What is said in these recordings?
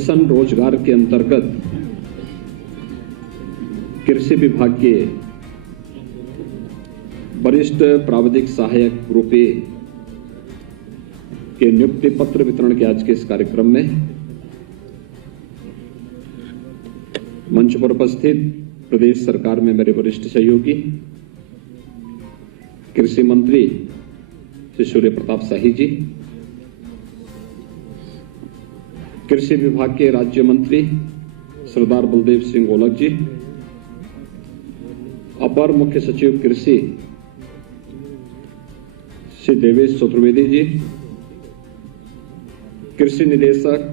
Mission रोजगार के अंतर्गत कृषि विभाग के वरिष्ठ प्राविधिक सहायक ग्रुप ए के नियुक्ति पत्र वितरण के आज के इस कार्यक्रम में मंच पर उपस्थित प्रदेश सरकार में मेरे वरिष्ठ सहयोगी कृषि मंत्री श्री सूर्य प्रताप शाही जी, कृषि विभाग के राज्य मंत्री सरदार बलदेव सिंह गोलक जी, अपर मुख्य सचिव कृषि श्री देवेश चतुर्वेदी जी, कृषि निदेशक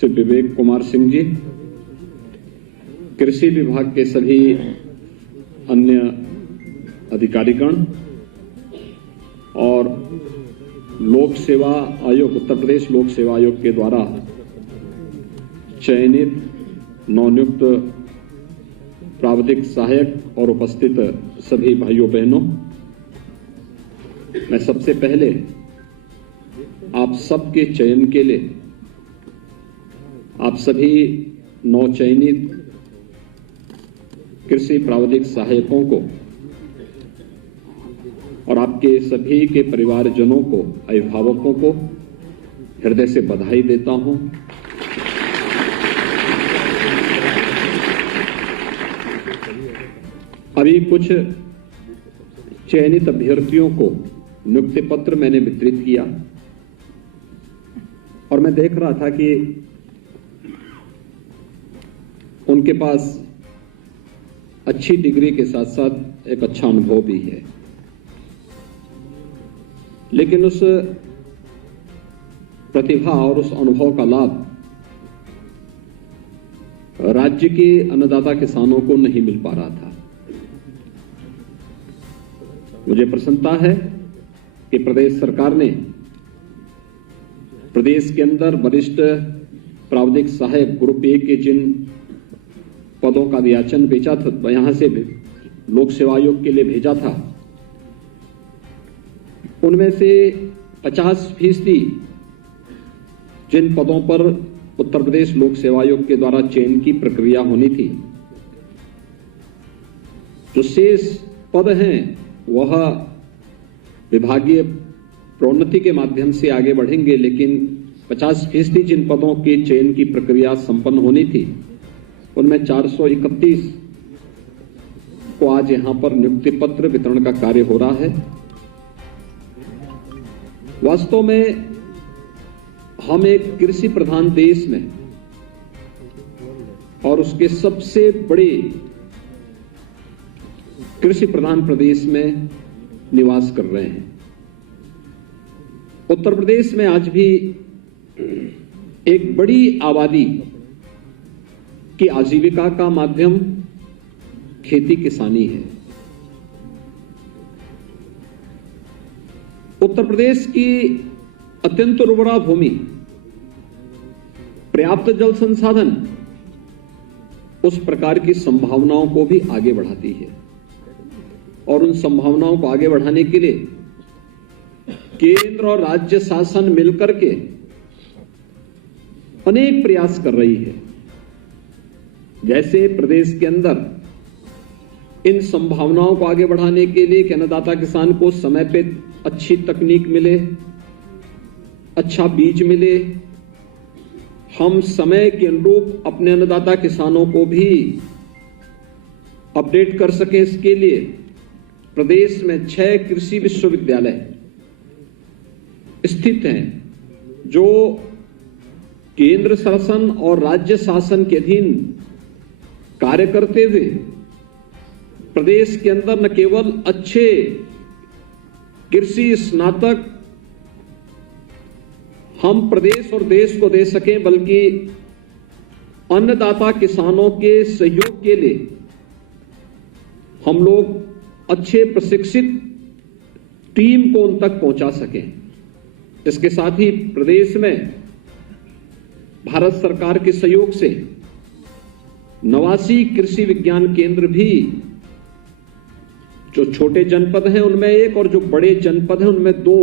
श्री विवेक कुमार सिंह जी, कृषि विभाग के सभी अन्य अधिकारीगण और लोक सेवा आयोग, उत्तर प्रदेश लोक सेवा आयोग के द्वारा चयनित नवनियुक्त प्राविधिक सहायक और उपस्थित सभी भाइयों बहनों, मैं सबसे पहले आप सबके चयन के लिए आप सभी नवचयनित कृषि प्राविधिक सहायकों को और आपके सभी के परिवारजनों को, अभिभावकों को हृदय से बधाई देता हूं। अभी कुछ चयनित अभ्यर्थियों को नियुक्ति पत्र मैंने वितरित किया और मैं देख रहा था कि उनके पास अच्छी डिग्री के साथ साथ एक अच्छा अनुभव भी है, लेकिन उस प्रतिभा और उस अनुभव का लाभ राज्य के अन्नदाता किसानों को नहीं मिल पा रहा था। मुझे प्रसन्नता है कि प्रदेश सरकार ने प्रदेश के अंदर वरिष्ठ प्राविधिक सहायक ग्रुप ए के जिन पदों का वियाचन भेजा था, यहां से लोक सेवा आयोग के लिए भेजा था, उनमें से 50% जिन पदों पर उत्तर प्रदेश लोक सेवा आयोग के द्वारा चयन की प्रक्रिया होनी थी, जो शेष पद हैं वह विभागीय प्रोन्नति के माध्यम से आगे बढ़ेंगे, लेकिन 50% जिन पदों के चयन की प्रक्रिया संपन्न होनी थी, उनमें 431 को आज यहां पर नियुक्ति पत्र वितरण का कार्य हो रहा है। वास्तव में हम एक कृषि प्रधान देश में और उसके सबसे बड़े कृषि प्रधान प्रदेश में निवास कर रहे हैं। उत्तर प्रदेश में आज भी एक बड़ी आबादी की आजीविका का माध्यम खेती किसानी है। उत्तर प्रदेश की अत्यंत उर्वरा भूमि, पर्याप्त जल संसाधन उस प्रकार की संभावनाओं को भी आगे बढ़ाती है और उन संभावनाओं को आगे बढ़ाने के लिए केंद्र और राज्य शासन मिलकर के अनेक प्रयास कर रही है। जैसे प्रदेश के अंदर इन संभावनाओं को आगे बढ़ाने के लिए कि अन्नदाता किसान को समय पे अच्छी तकनीक मिले, अच्छा बीज मिले, हम समय के अनुरूप अपने अन्नदाता किसानों को भी अपडेट कर सके, इसके लिए प्रदेश में 6 कृषि विश्वविद्यालय स्थित हैं, जो केंद्र शासन और राज्य शासन के अधीन कार्य करते हुए प्रदेश के अंदर न केवल अच्छे कृषि स्नातक हम प्रदेश और देश को दे सकें, बल्कि अन्नदाता किसानों के सहयोग के लिए हम लोग अच्छे प्रशिक्षित टीम को उन तक पहुंचा सकें। इसके साथ ही प्रदेश में भारत सरकार के सहयोग से 89 कृषि विज्ञान केंद्र भी, जो छोटे जनपद हैं उनमें एक और जो बड़े जनपद हैं उनमें 2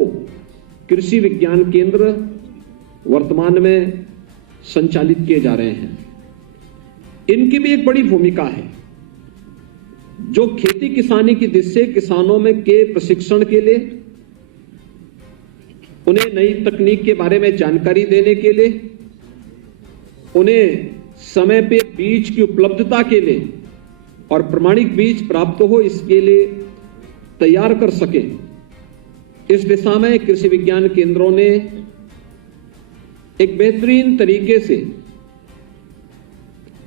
कृषि विज्ञान केंद्र वर्तमान में संचालित किए जा रहे हैं, इनकी भी एक बड़ी भूमिका है। जो खेती किसानी की दिशा से किसानों में के प्रशिक्षण के लिए, उन्हें नई तकनीक के बारे में जानकारी देने के लिए, उन्हें समय पे बीज की उपलब्धता के लिए और प्रमाणिक बीज प्राप्त हो इसके लिए तैयार कर सके, इस दिशा में कृषि विज्ञान केंद्रों ने एक बेहतरीन तरीके से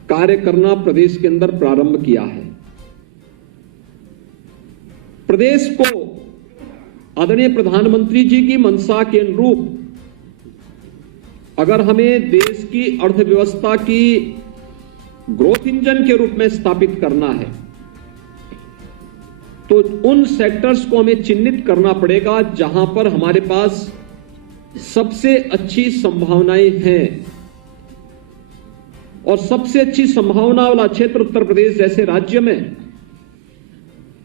कार्य करना प्रदेश के अंदर प्रारंभ किया है। प्रदेश को आदरणीय प्रधानमंत्री जी की मंशा के अनुरूप अगर हमें देश की अर्थव्यवस्था की ग्रोथ इंजन के रूप में स्थापित करना है तो उन सेक्टर्स को हमें चिन्हित करना पड़ेगा जहां पर हमारे पास सबसे अच्छी संभावनाएं हैं। और सबसे अच्छी संभावना वाला क्षेत्र उत्तर प्रदेश जैसे राज्य में,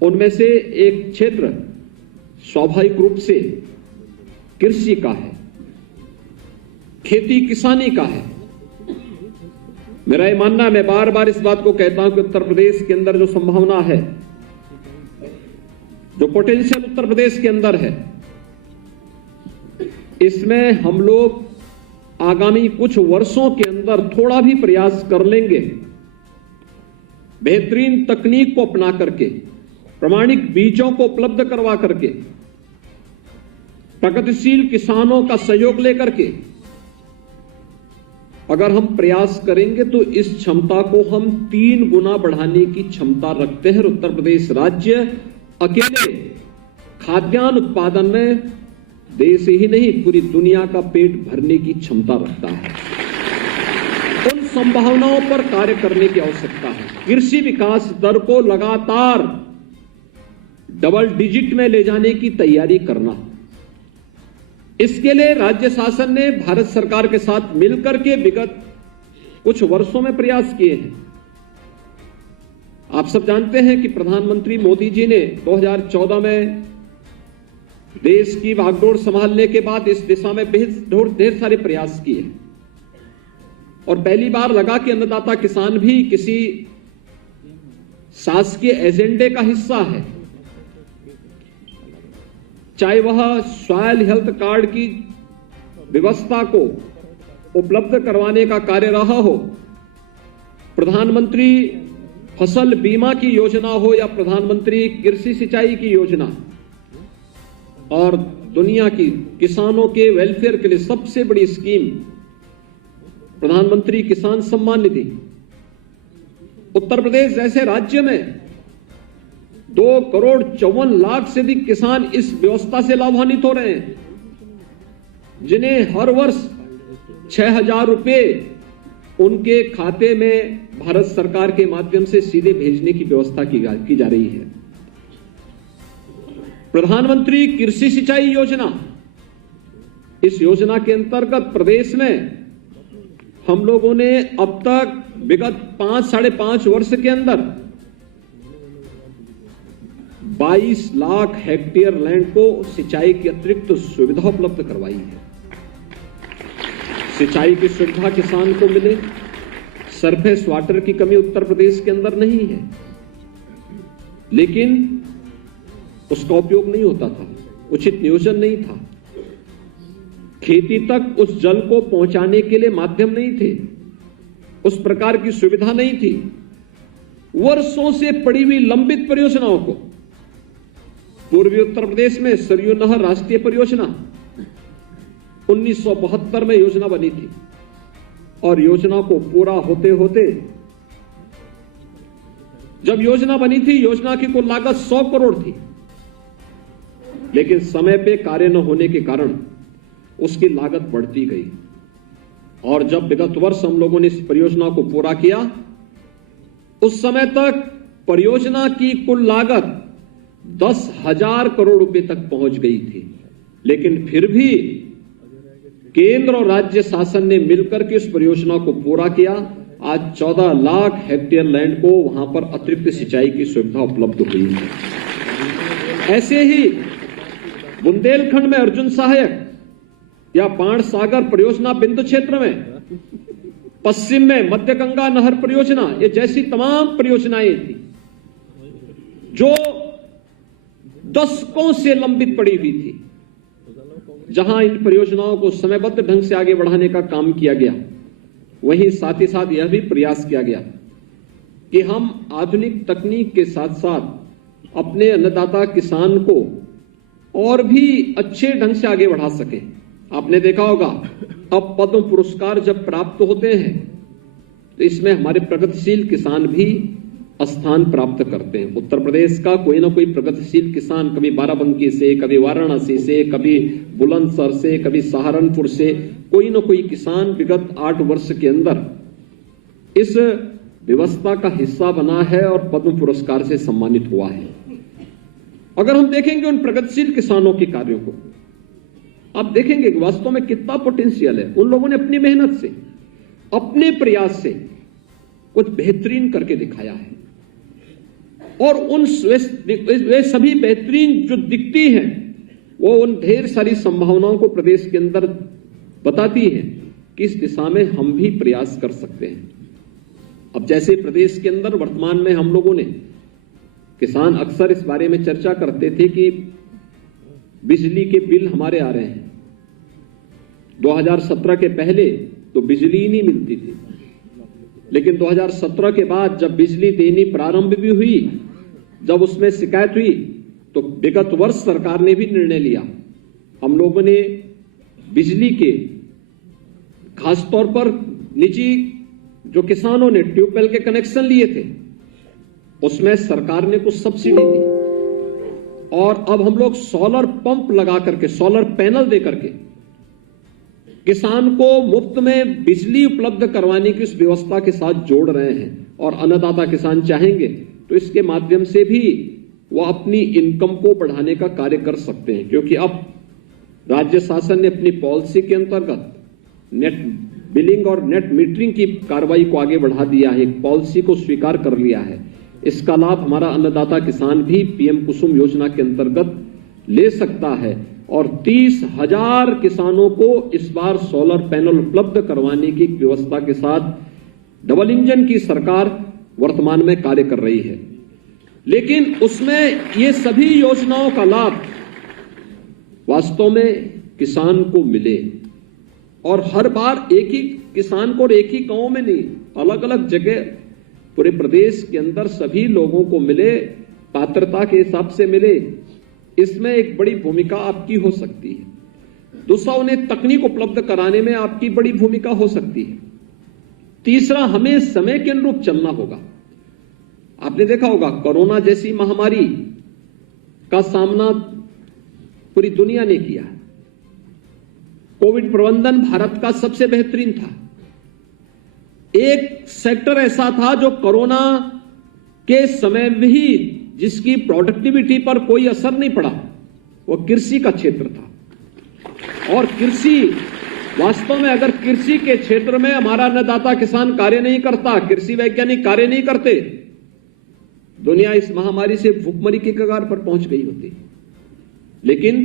उनमें से एक क्षेत्र स्वाभाविक रूप से कृषि का है, खेती किसानी का है। मेरा ये मानना है, मैं बार बार इस बात को कहता हूं कि उत्तर प्रदेश के अंदर जो संभावना है, जो पोटेंशियल उत्तर प्रदेश के अंदर है, इसमें हम लोग आगामी कुछ वर्षों के अंदर थोड़ा भी प्रयास कर लेंगे, बेहतरीन तकनीक को अपना करके, प्रमाणिक बीजों को उपलब्ध करवा करके, प्रगतिशील किसानों का सहयोग लेकर के अगर हम प्रयास करेंगे तो इस क्षमता को हम 3 गुना बढ़ाने की क्षमता रखते हैं। उत्तर प्रदेश राज्य अकेले खाद्यान्न उत्पादन में देश ही नहीं पूरी दुनिया का पेट भरने की क्षमता रखता है। उन संभावनाओं पर कार्य करने की आवश्यकता है। कृषि विकास दर को लगातार डबल डिजिट में ले जाने की तैयारी करना, इसके लिए राज्य शासन ने भारत सरकार के साथ मिलकर के विगत कुछ वर्षों में प्रयास किए हैं। आप सब जानते हैं कि प्रधानमंत्री मोदी जी ने 2014 में देश की बागडोर संभालने के बाद इस दिशा में ढेर सारे प्रयास किए और पहली बार लगा कि अन्नदाता किसान भी किसी शासकीय एजेंडे का हिस्सा है, चाहे वह सॉइल हेल्थ कार्ड की व्यवस्था को उपलब्ध करवाने का कार्य रहा हो, प्रधानमंत्री फसल बीमा की योजना हो या प्रधानमंत्री कृषि सिंचाई की योजना, और दुनिया की किसानों के वेलफेयर के लिए सबसे बड़ी स्कीम प्रधानमंत्री किसान सम्मान निधि। उत्तर प्रदेश जैसे राज्य में 2,54,00,000 से अधिक किसान इस व्यवस्था से लाभान्वित हो रहे हैं, जिन्हें हर वर्ष 6,000 रुपए उनके खाते में भारत सरकार के माध्यम से सीधे भेजने की व्यवस्था की जा रही है। प्रधानमंत्री कृषि सिंचाई योजना, इस योजना के अंतर्गत प्रदेश में हम लोगों ने अब तक विगत 5-5.5 वर्ष के अंदर 22 लाख हेक्टेयर लैंड को सिंचाई की अतिरिक्त सुविधा उपलब्ध करवाई है। सिंचाई की सुविधा किसान को मिले, सरफेस वाटर की कमी उत्तर प्रदेश के अंदर नहीं है, लेकिन उसका उपयोग नहीं होता था, उचित नियोजन नहीं था, खेती तक उस जल को पहुंचाने के लिए माध्यम नहीं थे, उस प्रकार की सुविधा नहीं थी। वर्षों से पड़ी हुई लंबित परियोजनाओं को, पूर्वी उत्तर प्रदेश में सरयू नहर राष्ट्रीय परियोजना 1972 में योजना बनी थी और योजना को पूरा होते होते, जब योजना बनी थी, योजना की कुल लागत 100 करोड़ थी, लेकिन समय पे कार्य न होने के कारण उसकी लागत बढ़ती गई। और जब विगत वर्ष हम लोगों ने इस परियोजना को पूरा किया, उस समय तक परियोजना की कुल लागत 10,000 करोड़ रुपए तक पहुंच गई थी, लेकिन फिर भी केंद्र और राज्य शासन ने मिलकर के उस परियोजना को पूरा किया। आज 14 लाख हेक्टेयर लैंड को वहां पर अतिरिक्त सिंचाई की सुविधा उपलब्ध हुई है। ऐसे ही बुंदेलखंड में अर्जुन सहायक या बाण सागर परियोजना बिंदु क्षेत्र में पश्चिम में मध्य गंगा नहर परियोजना, ये जैसी तमाम परियोजनाएं थी जो दशकों से लंबित पड़ी हुई थी, जहां इन परियोजनाओं को समयबद्ध ढंग से आगे बढ़ाने का काम किया गया, वहीं साथ ही साथ यह भी प्रयास किया गया कि हम आधुनिक तकनीक के साथ साथ अपने अन्नदाता किसान को और भी अच्छे ढंग से आगे बढ़ा सके। आपने देखा होगा अब पद्म पुरस्कार जब प्राप्त होते हैं तो इसमें हमारे प्रगतिशील किसान भी स्थान प्राप्त करते हैं। उत्तर प्रदेश का कोई ना कोई प्रगतिशील किसान कभी बाराबंकी से, कभी वाराणसी से, कभी बुलंदशहर से, कभी सहारनपुर से, कोई ना कोई किसान विगत 8 वर्ष के अंदर इस व्यवस्था का हिस्सा बना है और पद्म पुरस्कार से सम्मानित हुआ है। अगर हम देखेंगे उन प्रगतिशील किसानों के कार्यों को, आप देखेंगे कि वास्तव में कितना पोटेंशियल है। उन लोगों ने अपनी मेहनत से, अपने प्रयास से कुछ बेहतरीन करके दिखाया है और उन वे सभी बेहतरीन जो दिखती हैं वो उन ढेर सारी संभावनाओं को प्रदेश के अंदर बताती है कि इस दिशा में हम भी प्रयास कर सकते हैं। अब जैसे प्रदेश के अंदर वर्तमान में हम लोगों ने, किसान अक्सर इस बारे में चर्चा करते थे कि बिजली के बिल हमारे आ रहे हैं। 2017 के पहले तो बिजली ही नहीं मिलती थी, लेकिन 2017 के बाद जब बिजली देनी प्रारंभ भी हुई, जब उसमें शिकायत हुई, तो विगत वर्ष सरकार ने भी निर्णय लिया। हम लोगों ने बिजली के खासतौर पर निजी जो किसानों ने ट्यूबवेल के कनेक्शन लिए थे, उसमें सरकार ने कुछ सब्सिडी दी और अब हम लोग सोलर पंप लगा करके, सोलर पैनल दे करके किसान को मुफ्त में बिजली उपलब्ध करवाने की उस व्यवस्था के साथ जोड़ रहे हैं। और अन्नदाता किसान चाहेंगे तो इसके माध्यम से भी वो अपनी इनकम को बढ़ाने का कार्य कर सकते हैं, क्योंकि अब राज्य शासन ने अपनी पॉलिसी के अंतर्गत नेट बिलिंग और नेट मीटरिंग की कार्रवाई को आगे बढ़ा दिया है, एक पॉलिसी को स्वीकार कर लिया है। इसका लाभ हमारा अन्नदाता किसान भी पीएम कुसुम योजना के अंतर्गत ले सकता है और 30,000 किसानों को इस बार सोलर पैनल उपलब्ध करवाने की व्यवस्था के साथ डबल इंजन की सरकार वर्तमान में कार्य कर रही है। लेकिन उसमें ये सभी योजनाओं का लाभ वास्तव में किसान को मिले और हर बार एक ही किसान को और एक ही गांव में नहीं, अलग अलग जगह पूरे प्रदेश के अंदर सभी लोगों को मिले, पात्रता के हिसाब से मिले, इसमें एक बड़ी भूमिका आपकी हो सकती है। दूसरा, उन्हें तकनीक उपलब्ध कराने में आपकी बड़ी भूमिका हो सकती है। तीसरा, हमें समय के अनुरूप चलना होगा। आपने देखा होगा कोरोना जैसी महामारी का सामना पूरी दुनिया ने किया। कोविड प्रबंधन भारत का सबसे बेहतरीन था। एक सेक्टर ऐसा था जो कोरोना के समय में ही जिसकी प्रोडक्टिविटी पर कोई असर नहीं पड़ा, वो कृषि का क्षेत्र था। और कृषि, वास्तव में अगर कृषि के क्षेत्र में हमारा अन्नदाता किसान कार्य नहीं करता, कृषि वैज्ञानिक कार्य नहीं करते, दुनिया इस महामारी से भूखमरी की कगार पर पहुंच गई होती। लेकिन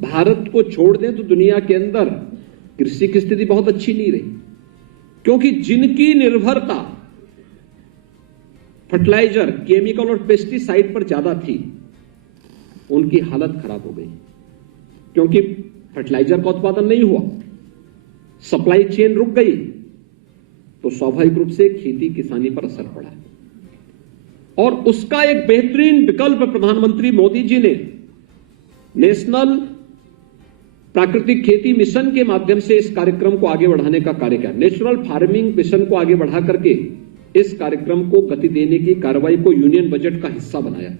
भारत को छोड़ दें तो दुनिया के अंदर कृषि की स्थिति बहुत अच्छी नहीं रही, क्योंकि जिनकी निर्भरता फर्टिलाइजर, केमिकल और पेस्टिसाइड पर ज्यादा थी, उनकी हालत खराब हो गई, क्योंकि फर्टिलाइजर का उत्पादन नहीं हुआ, सप्लाई चेन रुक गई, तो स्वाभाविक रूप से खेती किसानी पर असर पड़ा। और उसका एक बेहतरीन विकल्प प्रधानमंत्री मोदी जी ने नेशनल प्राकृतिक खेती मिशन के माध्यम से इस कार्यक्रम को आगे बढ़ाने का कार्य किया। नेचुरल फार्मिंग मिशन को आगे बढ़ा करके इस कार्यक्रम को गति देने की कार्रवाई को यूनियन बजट का हिस्सा बनाया।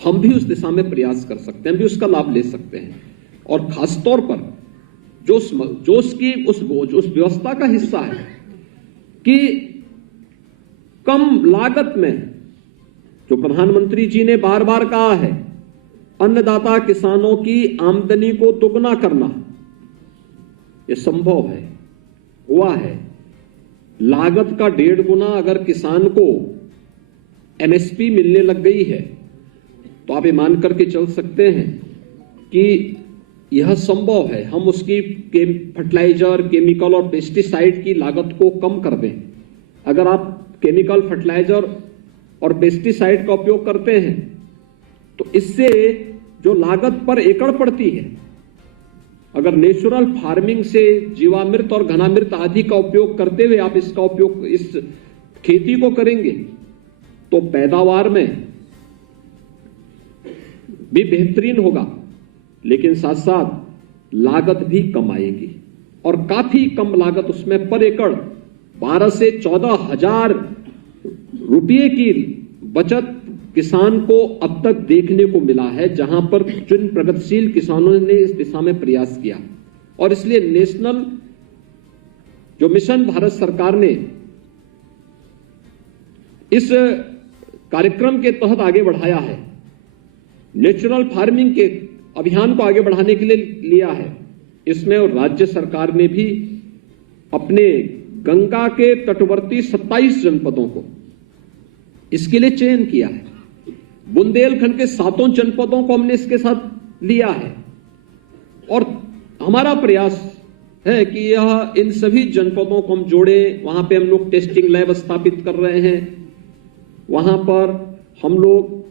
हम भी उस दिशा में प्रयास कर सकते हैं, हम भी उसका लाभ ले सकते हैं। और खासतौर पर जो उस व्यवस्था का हिस्सा है कि कम लागत में, जो प्रधानमंत्री जी ने बार बार कहा है, अन्नदाता किसानों की आमदनी को दोगुना करना, यह संभव है, हुआ है। लागत का 1.5 गुना अगर किसान को एमएसपी मिलने लग गई है, तो आप ये मान करके चल सकते हैं कि यह संभव है, हम उसकी फर्टिलाइजर, केमिकल और पेस्टिसाइड की लागत को कम कर दें। अगर आप केमिकल, फर्टिलाइजर और पेस्टिसाइड का उपयोग करते हैं तो इससे जो लागत पर एकड़ पड़ती है, अगर नेचुरल फार्मिंग से जीवामृत और घनामृत आदि का उपयोग करते हुए आप इसका उपयोग, इस खेती को करेंगे तो पैदावार में भी बेहतरीन होगा, लेकिन साथ साथ लागत भी कम आएगी और काफी कम लागत उसमें पर एकड़ 12 से 14 हजार रुपये की बचत किसान को अब तक देखने को मिला है, जहां पर जिन प्रगतिशील किसानों ने इस दिशा में प्रयास किया। और इसलिए नेशनल जो मिशन भारत सरकार ने इस कार्यक्रम के तहत आगे बढ़ाया है, नेचुरल फार्मिंग के अभियान को आगे बढ़ाने के लिए लिया है, इसमें और राज्य सरकार ने भी अपने गंगा के तटवर्ती 27 जनपदों को इसके लिए चयन किया है। बुंदेलखंड के 7 जनपदों को हमने इसके साथ लिया है और हमारा प्रयास है कि यह इन सभी जनपदों को हम जोड़ें। वहां पे हम लोग टेस्टिंग लैब स्थापित कर रहे हैं, वहां पर हम लोग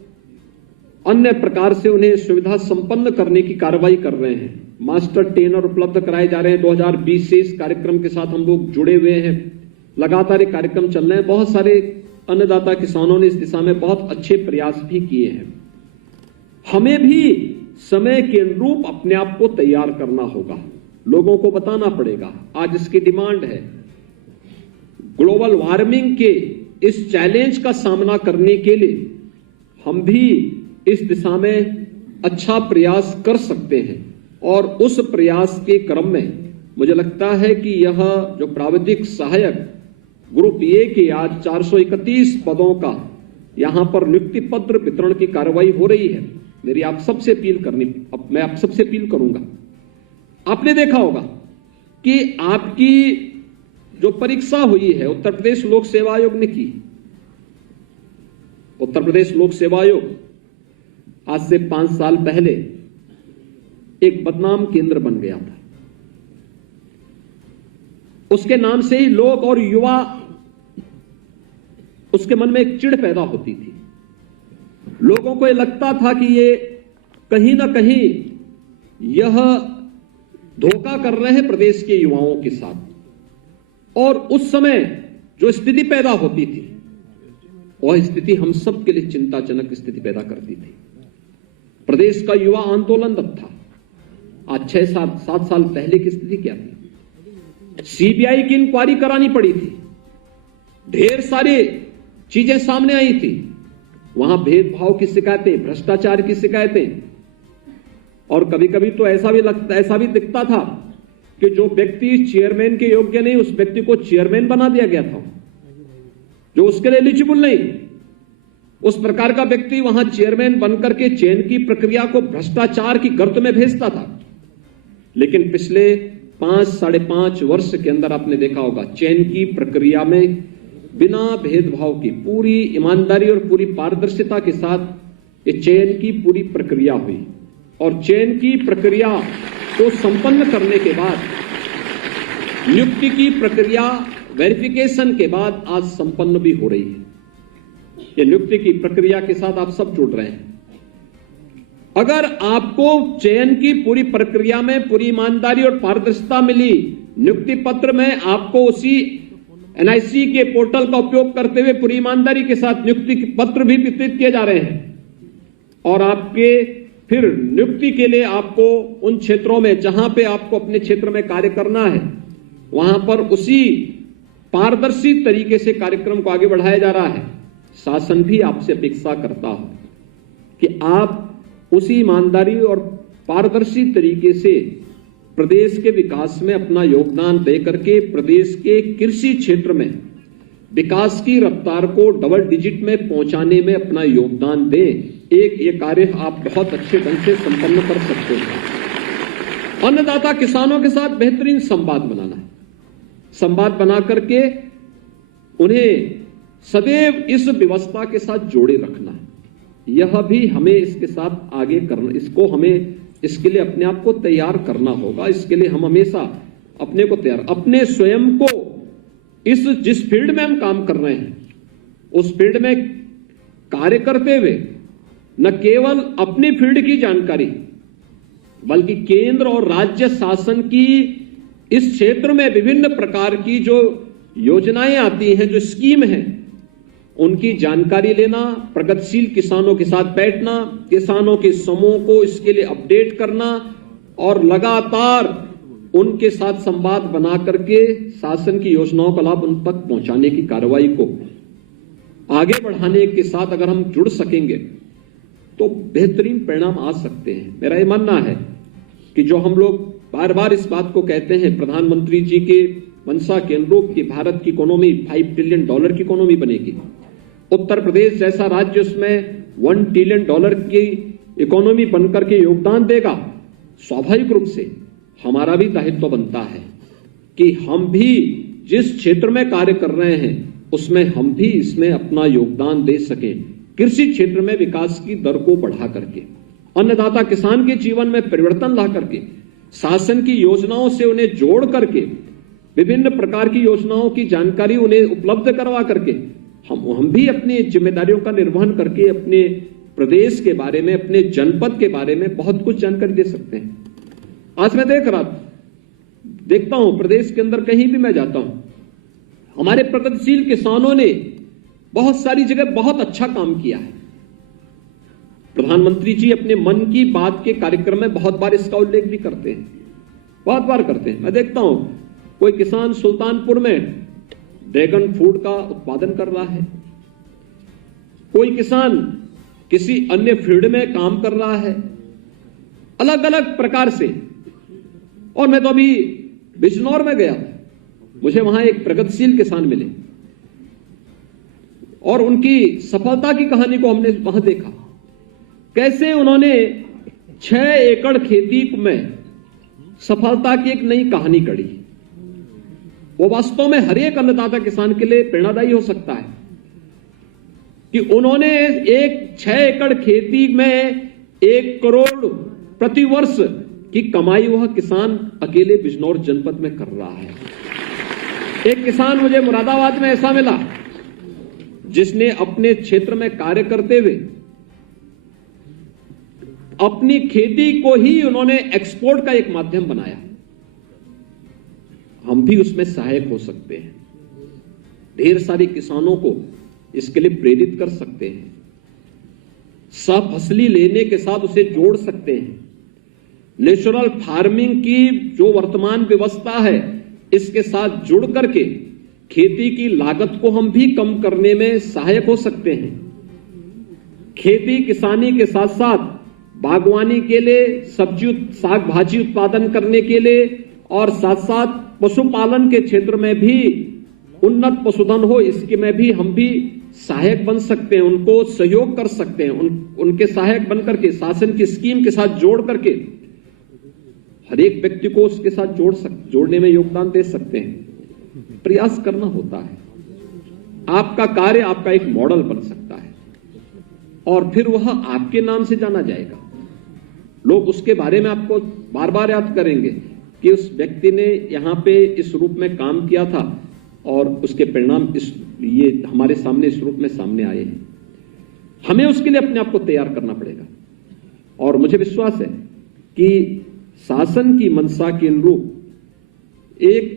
अन्य प्रकार से उन्हें सुविधा संपन्न करने की कार्रवाई कर रहे हैं। मास्टर ट्रेनर उपलब्ध कराए जा रहे हैं। 2020 से इस कार्यक्रम के साथ हम लोग जुड़े हुए हैं, लगातार ये कार्यक्रम चल रहे हैं। बहुत सारे अन्नदाता किसानों ने इस दिशा में बहुत अच्छे प्रयास भी किए हैं। हमें भी समय के अनुरूप अपने आप को तैयार करना होगा, लोगों को बताना पड़ेगा। आज इसकी डिमांड है। ग्लोबल वार्मिंग के इस चैलेंज का सामना करने के लिए हम भी इस दिशा में अच्छा प्रयास कर सकते हैं और उस प्रयास के क्रम में मुझे लगता है कि यह जो प्राविधिक सहायक ग्रुप ए के आज 431 पदों का यहां पर नियुक्ति पत्र वितरण की कार्रवाई हो रही है। मेरी आप सबसे अपील मैं आप सबसे अपील करूंगा। आपने देखा होगा कि आपकी जो परीक्षा हुई है उत्तर प्रदेश लोक सेवा आयोग ने की। उत्तर प्रदेश लोक सेवा आयोग आज से 5 साल पहले एक बदनाम केंद्र बन गया था। उसके नाम से ही लोग और युवा, उसके मन में एक चिढ़ पैदा होती थी। लोगों को यह लगता था कि ये कहीं ना कहीं यह धोखा कर रहे हैं प्रदेश के युवाओं के साथ। और उस समय जो स्थिति पैदा होती थी वह स्थिति हम सब के लिए चिंताजनक स्थिति पैदा करती थी। प्रदेश का युवा आंदोलन था। आज 6-7 साल पहले की स्थिति क्या थी? सीबीआई की इंक्वायरी करानी पड़ी थी, ढेर सारी चीजें सामने आई थी। वहां भेदभाव की शिकायतें, भ्रष्टाचार की शिकायतें, और कभी कभी तो ऐसा भी दिखता था कि जो व्यक्ति चेयरमैन के योग्य नहीं उस व्यक्ति को चेयरमैन बना दिया गया था, जो उसके लिए एलिजिबल नहीं, उस प्रकार का व्यक्ति वहां चेयरमैन बनकर के चयन की प्रक्रिया को भ्रष्टाचार की गर्त में भेजता था। लेकिन पिछले 5-5.5 वर्ष के अंदर आपने देखा होगा चयन की प्रक्रिया में बिना भेदभाव की पूरी ईमानदारी और पूरी पारदर्शिता के साथ ये चयन की पूरी प्रक्रिया हुई। और चयन की प्रक्रिया को संपन्न करने के बाद नियुक्ति की प्रक्रिया वेरिफिकेशन के बाद आज संपन्न भी हो रही है। ये नियुक्ति की प्रक्रिया के साथ आप सब जुड़ रहे हैं। अगर आपको चयन की पूरी प्रक्रिया में पूरी ईमानदारी और पारदर्शिता मिली, नियुक्ति पत्र में आपको उसी एनआईसी के पोर्टल का उपयोग करते हुए पूरी ईमानदारी के साथ नियुक्ति पत्र भी वितरित किए जा रहे हैं, और आपके फिर नियुक्ति के लिए आपको उन क्षेत्रों में जहां पे आपको अपने क्षेत्र में कार्य करना है वहां पर उसी पारदर्शी तरीके से कार्यक्रम को आगे बढ़ाया जा रहा है। शासन भी आपसे अपेक्षा करता है कि आप उसी ईमानदारी और पारदर्शी तरीके से प्रदेश के विकास में अपना योगदान देकर के प्रदेश के कृषि क्षेत्र में विकास की रफ्तार को डबल डिजिट में पहुंचाने में अपना योगदान दें। ये कार्य आप बहुत अच्छे ढंग से संपन्न कर सकते हैं। अन्नदाता किसानों के साथ बेहतरीन संवाद बनाना है, संवाद बना करके उन्हें सदैव इस व्यवस्था के साथ जोड़े रखना है। यह भी हमें इसके साथ आगे करना, इसको हमें इसके लिए अपने आप को तैयार करना होगा। इसके लिए हम हमेशा अपने को तैयार, अपने स्वयं को जिस फील्ड में हम काम कर रहे हैं उस फील्ड में कार्य करते हुए न केवल अपनी फील्ड की जानकारी बल्कि केंद्र और राज्य शासन की इस क्षेत्र में विभिन्न प्रकार की जो योजनाएं आती हैं, जो स्कीम है, उनकी जानकारी लेना, प्रगतिशील किसानों के साथ बैठना, किसानों के समूह को इसके लिए अपडेट करना और लगातार उनके साथ संवाद बना करके शासन की योजनाओं का लाभ उन तक पहुंचाने की कार्रवाई को आगे बढ़ाने के साथ अगर हम जुड़ सकेंगे तो बेहतरीन परिणाम आ सकते हैं। मेरा यह मानना है कि जो हम लोग बार बार इस बात को कहते हैं, प्रधानमंत्री जी के मंशा के अनुरूप कि भारत की इकोनॉमी $5 ट्रिलियन की इकोनॉमी बनेगी, उत्तर प्रदेश जैसा राज्य उसमें $1 ट्रिलियन की इकोनॉमी बनकर के योगदान देगा, स्वाभाविक रूप से हमारा भी दायित्व बनता है कि हम भी जिस क्षेत्र में कार्य कर रहे हैं उसमें हम भी इसमें अपना योगदान दे सकें। कृषि क्षेत्र में विकास की दर को बढ़ा करके, अन्नदाता किसान के जीवन में परिवर्तन ला करके, शासन की योजनाओं से उन्हें जोड़ करके, विभिन्न प्रकार की योजनाओं की जानकारी उन्हें उपलब्ध करवा करके हम भी अपनी जिम्मेदारियों का निर्वहन करके अपने प्रदेश के बारे में, अपने जनपद के बारे में बहुत कुछ जानकारी दे सकते हैं। आज मैं देखता हूं प्रदेश के अंदर कहीं भी मैं जाता हूं, हमारे प्रगतिशील किसानों ने बहुत सारी जगह बहुत अच्छा काम किया है। प्रधानमंत्री जी अपने मन की बात के कार्यक्रम में बहुत बार इसका उल्लेख भी करते हैं, बहुत बार करते हैं। मैं देखता हूं कोई किसान सुल्तानपुर में ड्रैगन फ्रूट का उत्पादन कर रहा है, कोई किसान किसी अन्य फील्ड में काम कर रहा है, अलग अलग प्रकार से। और मैं तो अभी बिजनौर में गया, मुझे वहां एक प्रगतिशील किसान मिले और उनकी सफलता की कहानी को हमने वहां देखा, कैसे उन्होंने 6 एकड़ खेती में सफलता की एक नई कहानी गढ़ी। वो वास्तव में हर एक अन्नदाता किसान के लिए प्रेरणादायी हो सकता है कि उन्होंने एक 6 एकड़ खेती में 1 करोड़ प्रति वर्ष की कमाई वह किसान अकेले बिजनौर जनपद में कर रहा है। एक किसान मुझे मुरादाबाद में ऐसा मिला जिसने अपने क्षेत्र में कार्य करते हुए अपनी खेती को ही उन्होंने एक्सपोर्ट का एक माध्यम बनाया। हम भी उसमें सहायक हो सकते हैं, ढेर सारे किसानों को इसके लिए प्रेरित कर सकते हैं, सफसली लेने के साथ उसे जोड़ सकते हैं। नेचुरल फार्मिंग की जो वर्तमान व्यवस्था है इसके साथ जुड़ करके खेती की लागत को हम भी कम करने में सहायक हो सकते हैं। खेती किसानी के साथ साथ बागवानी के लिए, सब्जी साग भाजी उत्पादन करने के लिए और साथ साथ पशुपालन के क्षेत्र में भी उन्नत पशुधन हो, इसके में भी हम भी सहायक बन सकते हैं, उनको सहयोग कर सकते हैं, उनके सहायक बनकर के शासन की स्कीम के साथ जोड़ करके हर एक व्यक्ति को उसके साथ जोड़ने में योगदान दे सकते हैं। प्रयास करना होता है, आपका कार्य आपका एक मॉडल बन सकता है और फिर वह आपके नाम से जाना जाएगा। लोग उसके बारे में आपको बार बार याद करेंगे कि उस व्यक्ति ने यहां पे इस रूप में काम किया था और उसके परिणाम ये हमारे सामने इस रूप में सामने आए हैं। हमें उसके लिए अपने आप को तैयार करना पड़ेगा और मुझे विश्वास है कि शासन की मंशा के अनुरूप एक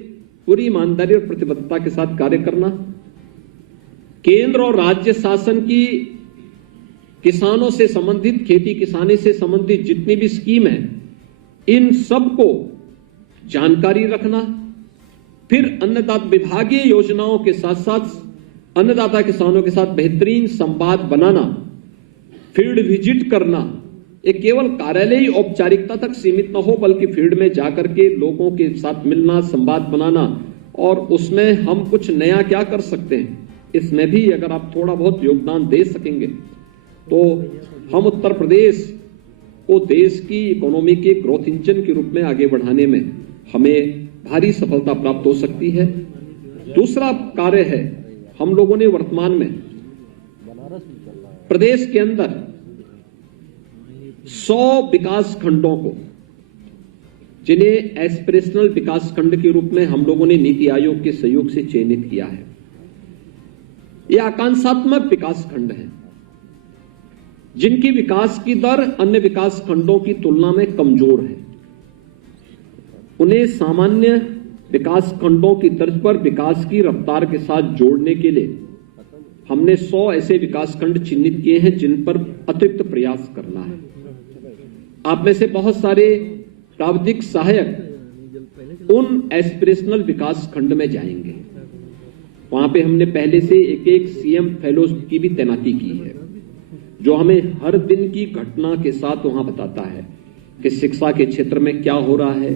पूरी ईमानदारी और प्रतिबद्धता के साथ कार्य करना, केंद्र और राज्य शासन की किसानों से संबंधित, खेती किसानी से संबंधित जितनी भी स्कीम है, इन सबको जानकारी रखना, फिर अन्नदाता विभागीय योजनाओं के साथ साथ अन्नदाता किसानों के साथ बेहतरीन संवाद बनाना, फील्ड विजिट करना, ये केवल कार्यालयी औपचारिकता तक सीमित न हो बल्कि फील्ड में जाकर के लोगों के साथ मिलना, संवाद बनाना और उसमें हम कुछ नया क्या कर सकते हैं, इसमें भी अगर आप थोड़ा बहुत योगदान दे सकेंगे तो हम उत्तर प्रदेश को देश की इकोनॉमी के ग्रोथ इंजन के रूप में आगे बढ़ाने में हमें भारी सफलता प्राप्त हो सकती है। दूसरा कार्य है, हम लोगों ने वर्तमान में प्रदेश के अंदर 100 विकास खंडों को, जिन्हें एस्पिरेशनल विकास खंड के रूप में हम लोगों ने नीति आयोग के सहयोग से चयनित किया है, ये आकांक्षात्मक विकास खंड हैं, जिनकी विकास की दर अन्य विकास खंडों की तुलना में कमजोर है। उन्हें सामान्य विकास खंडों की तर्ज पर विकास की रफ्तार के साथ जोड़ने के लिए हमने 100 ऐसे विकास खंड चिन्हित किए हैं जिन पर अतिरिक्त प्रयास करना है। आप में से बहुत सारे प्राविधिक सहायक उन एस्पिरेशनल विकास खंड में जाएंगे। वहां पे हमने पहले से एक सीएम फेलोज की भी तैनाती की है, जो हमें हर दिन की घटना के साथ वहां बताता है कि शिक्षा के क्षेत्र में क्या हो रहा है,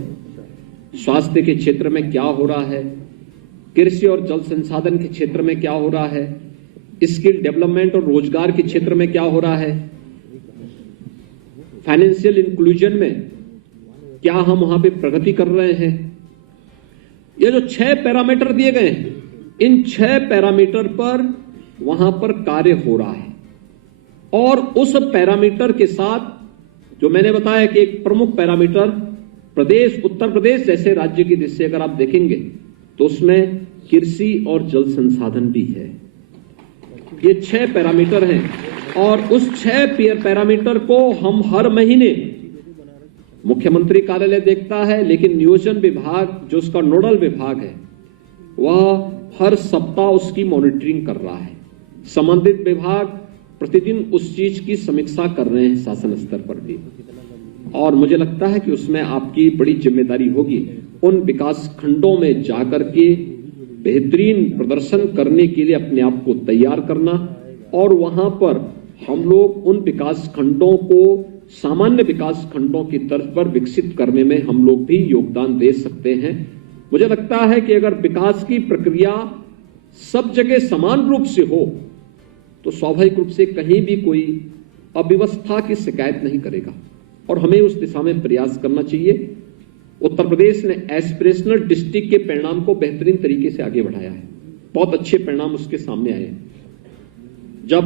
स्वास्थ्य के क्षेत्र में क्या हो रहा है, कृषि और जल संसाधन के क्षेत्र में क्या हो रहा है, स्किल डेवलपमेंट और रोजगार के क्षेत्र में क्या हो रहा है, फाइनेंशियल इंक्लूजन में क्या हम वहां पे प्रगति कर रहे हैं। ये जो 6 पैरामीटर दिए गए हैं, इन 6 पैरामीटर पर वहां पर कार्य हो रहा है। और उस पैरामीटर के साथ जो मैंने बताया कि एक प्रमुख पैरामीटर प्रदेश, उत्तर प्रदेश जैसे राज्य की दृष्टि से अगर आप देखेंगे तो उसमें कृषि और जल संसाधन भी है। ये 6 पैरामीटर हैं और उस 6 पैरामीटर को हम हर महीने, मुख्यमंत्री कार्यालय देखता है, लेकिन नियोजन विभाग जो उसका नोडल विभाग है वह हर सप्ताह उसकी मॉनिटरिंग कर रहा है। संबंधित विभाग प्रतिदिन उस चीज की समीक्षा कर रहे हैं शासन स्तर पर भी, और मुझे लगता है कि उसमें आपकी बड़ी जिम्मेदारी होगी उन विकास खंडों में जाकर के बेहतरीन प्रदर्शन करने के लिए अपने आप को तैयार करना, और वहां पर हम लोग उन विकास खंडों को सामान्य विकास खंडों की तर्ज पर विकसित करने में हम लोग भी योगदान दे सकते हैं। मुझे लगता है कि अगर विकास की प्रक्रिया सब जगह समान रूप से हो तो स्वाभाविक रूप से कहीं भी कोई अव्यवस्था की शिकायत नहीं करेगा, और हमें उस दिशा में प्रयास करना चाहिए। उत्तर प्रदेश ने एस्पिरेशनल डिस्ट्रिक्ट के परिणाम को बेहतरीन तरीके से आगे बढ़ाया है, बहुत अच्छे परिणाम उसके सामने आए हैं। जब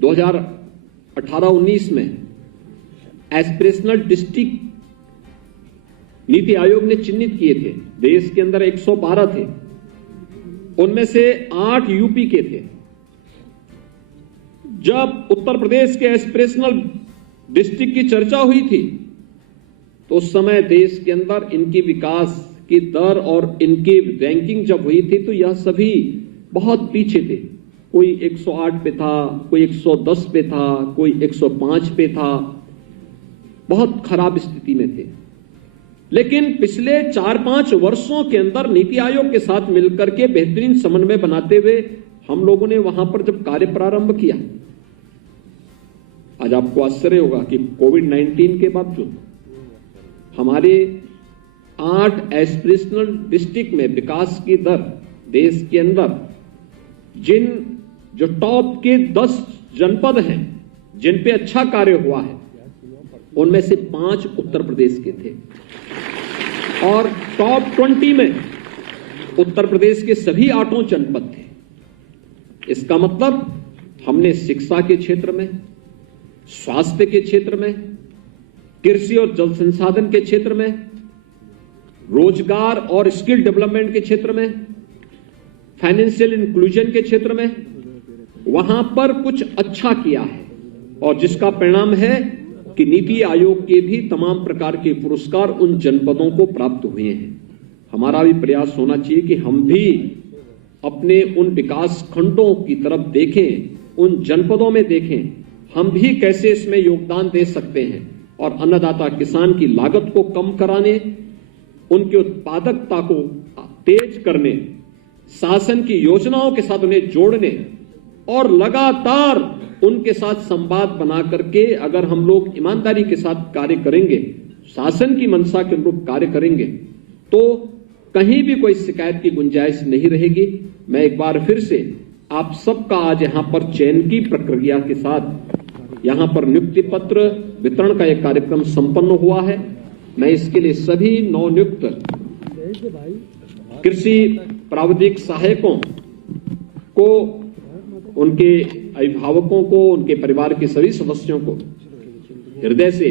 2018-19 में एस्पिरेशनल डिस्ट्रिक्ट नीति आयोग ने चिन्हित किए थे, देश के अंदर 112 थे, उनमें से 8 यूपी के थे। जब उत्तर प्रदेश के एस्पिरेशनल डिस्ट्रिक्ट की चर्चा हुई थी तो उस समय देश के अंदर इनकी विकास की दर और इनकी रैंकिंग जब हुई थी तो यह सभी बहुत पीछे थे। कोई 108 पे था, कोई 110 पे था, कोई 105 पे था, बहुत खराब स्थिति में थे। लेकिन पिछले 4-5 वर्षों के अंदर नीति आयोग के साथ मिलकर के बेहतरीन समन्वय बनाते हुए हम लोगों ने वहां पर जब कार्य प्रारंभ किया, आज आपको आश्चर्य होगा कि कोविड-19 के बावजूद हमारे 8 एस्पिरेशनल डिस्ट्रिक्ट में विकास की दर देश के अंदर जो टॉप के 10 जनपद हैं जिन पे अच्छा कार्य हुआ है, उनमें से 5 उत्तर प्रदेश के थे, और टॉप 20 में उत्तर प्रदेश के सभी 8 जनपद थे। इसका मतलब हमने शिक्षा के क्षेत्र में, स्वास्थ्य के क्षेत्र में, कृषि और जल संसाधन के क्षेत्र में, रोजगार और स्किल डेवलपमेंट के क्षेत्र में, फाइनेंशियल इंक्लूजन के क्षेत्र में वहां पर कुछ अच्छा किया है, और जिसका परिणाम है कि नीति आयोग के भी तमाम प्रकार के पुरस्कार उन जनपदों को प्राप्त हुए हैं। हमारा भी प्रयास होना चाहिए कि हम भी अपने उन विकास खंडों की तरफ देखें, उन जनपदों में देखें, हम भी कैसे इसमें योगदान दे सकते हैं, और अन्नदाता किसान की लागत को कम कराने, उनकी उत्पादकता को तेज करने, शासन की योजनाओं के साथ उन्हें जोड़ने और लगातार उनके साथ संवाद बना करके अगर हम लोग ईमानदारी के साथ कार्य करेंगे, शासन की मंशा के अनुरूप कार्य करेंगे, तो कहीं भी कोई शिकायत की गुंजाइश नहीं रहेगी। मैं एक बार फिर से आप सबका आज यहां पर चयन की प्रक्रिया के साथ यहां पर नियुक्ति पत्र वितरण का एक कार्यक्रम संपन्न हुआ है। मैं इसके लिए सभी नवनियुक्त कृषि प्राविधिक सहायकों को, उनके अभिभावकों को, उनके परिवार के सभी सदस्यों को हृदय से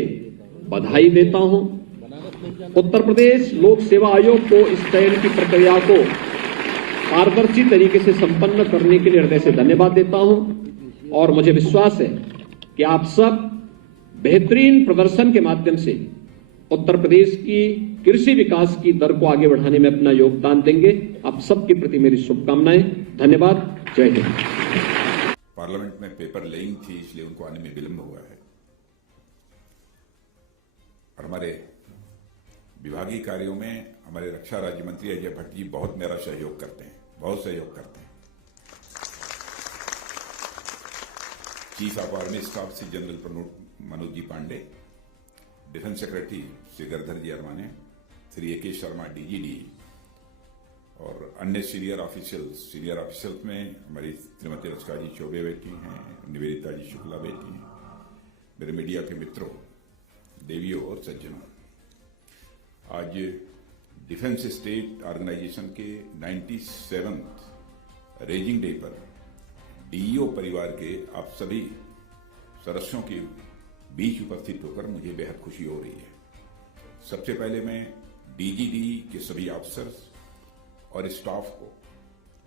बधाई देता हूं। उत्तर प्रदेश लोक सेवा आयोग को इस चयन की प्रक्रिया को पारदर्शी तरीके से संपन्न करने के लिए हृदय से धन्यवाद देता हूं और मुझे विश्वास है कि आप सब बेहतरीन प्रदर्शन के माध्यम से उत्तर प्रदेश की कृषि विकास की दर को आगे बढ़ाने में अपना योगदान देंगे। आप सबके प्रति मेरी शुभकामनाएं। धन्यवाद। जय हिंद। पार्लियामेंट में पेपर लेइंग थी, इसलिए उनको आने में विलंब हुआ है और हमारे विभागीय कार्यों में हमारे रक्षा राज्य मंत्री अजय भट्ट जी बहुत मेरा सहयोग करते हैं, बहुत सहयोग करते हैं। चीफ ऑफ आर्मी स्टाफ से general Manoj ji Pandey, defence secretary Shri Girdhar जी अरमाने, श्री ए.के. शर्मा डीजीडी और अन्य सीनियर ऑफिशियल्स में हमारी श्रीमती रचका जी चौबे बैठी हैं, निवेदिता जी शुक्ला बैठी हैं, मेरे मीडिया के मित्रों, देवियों और सज्जनों, आज डिफेंस स्टेट ऑर्गेनाइजेशन के 97th रेजिंग डे पर डीईओ परिवार के आप सभी सदस्यों के बीच उपस्थित होकर मुझे बेहद खुशी हो रही है। सबसे पहले मैं डीजीडी के सभी अफसर्स और स्टाफ को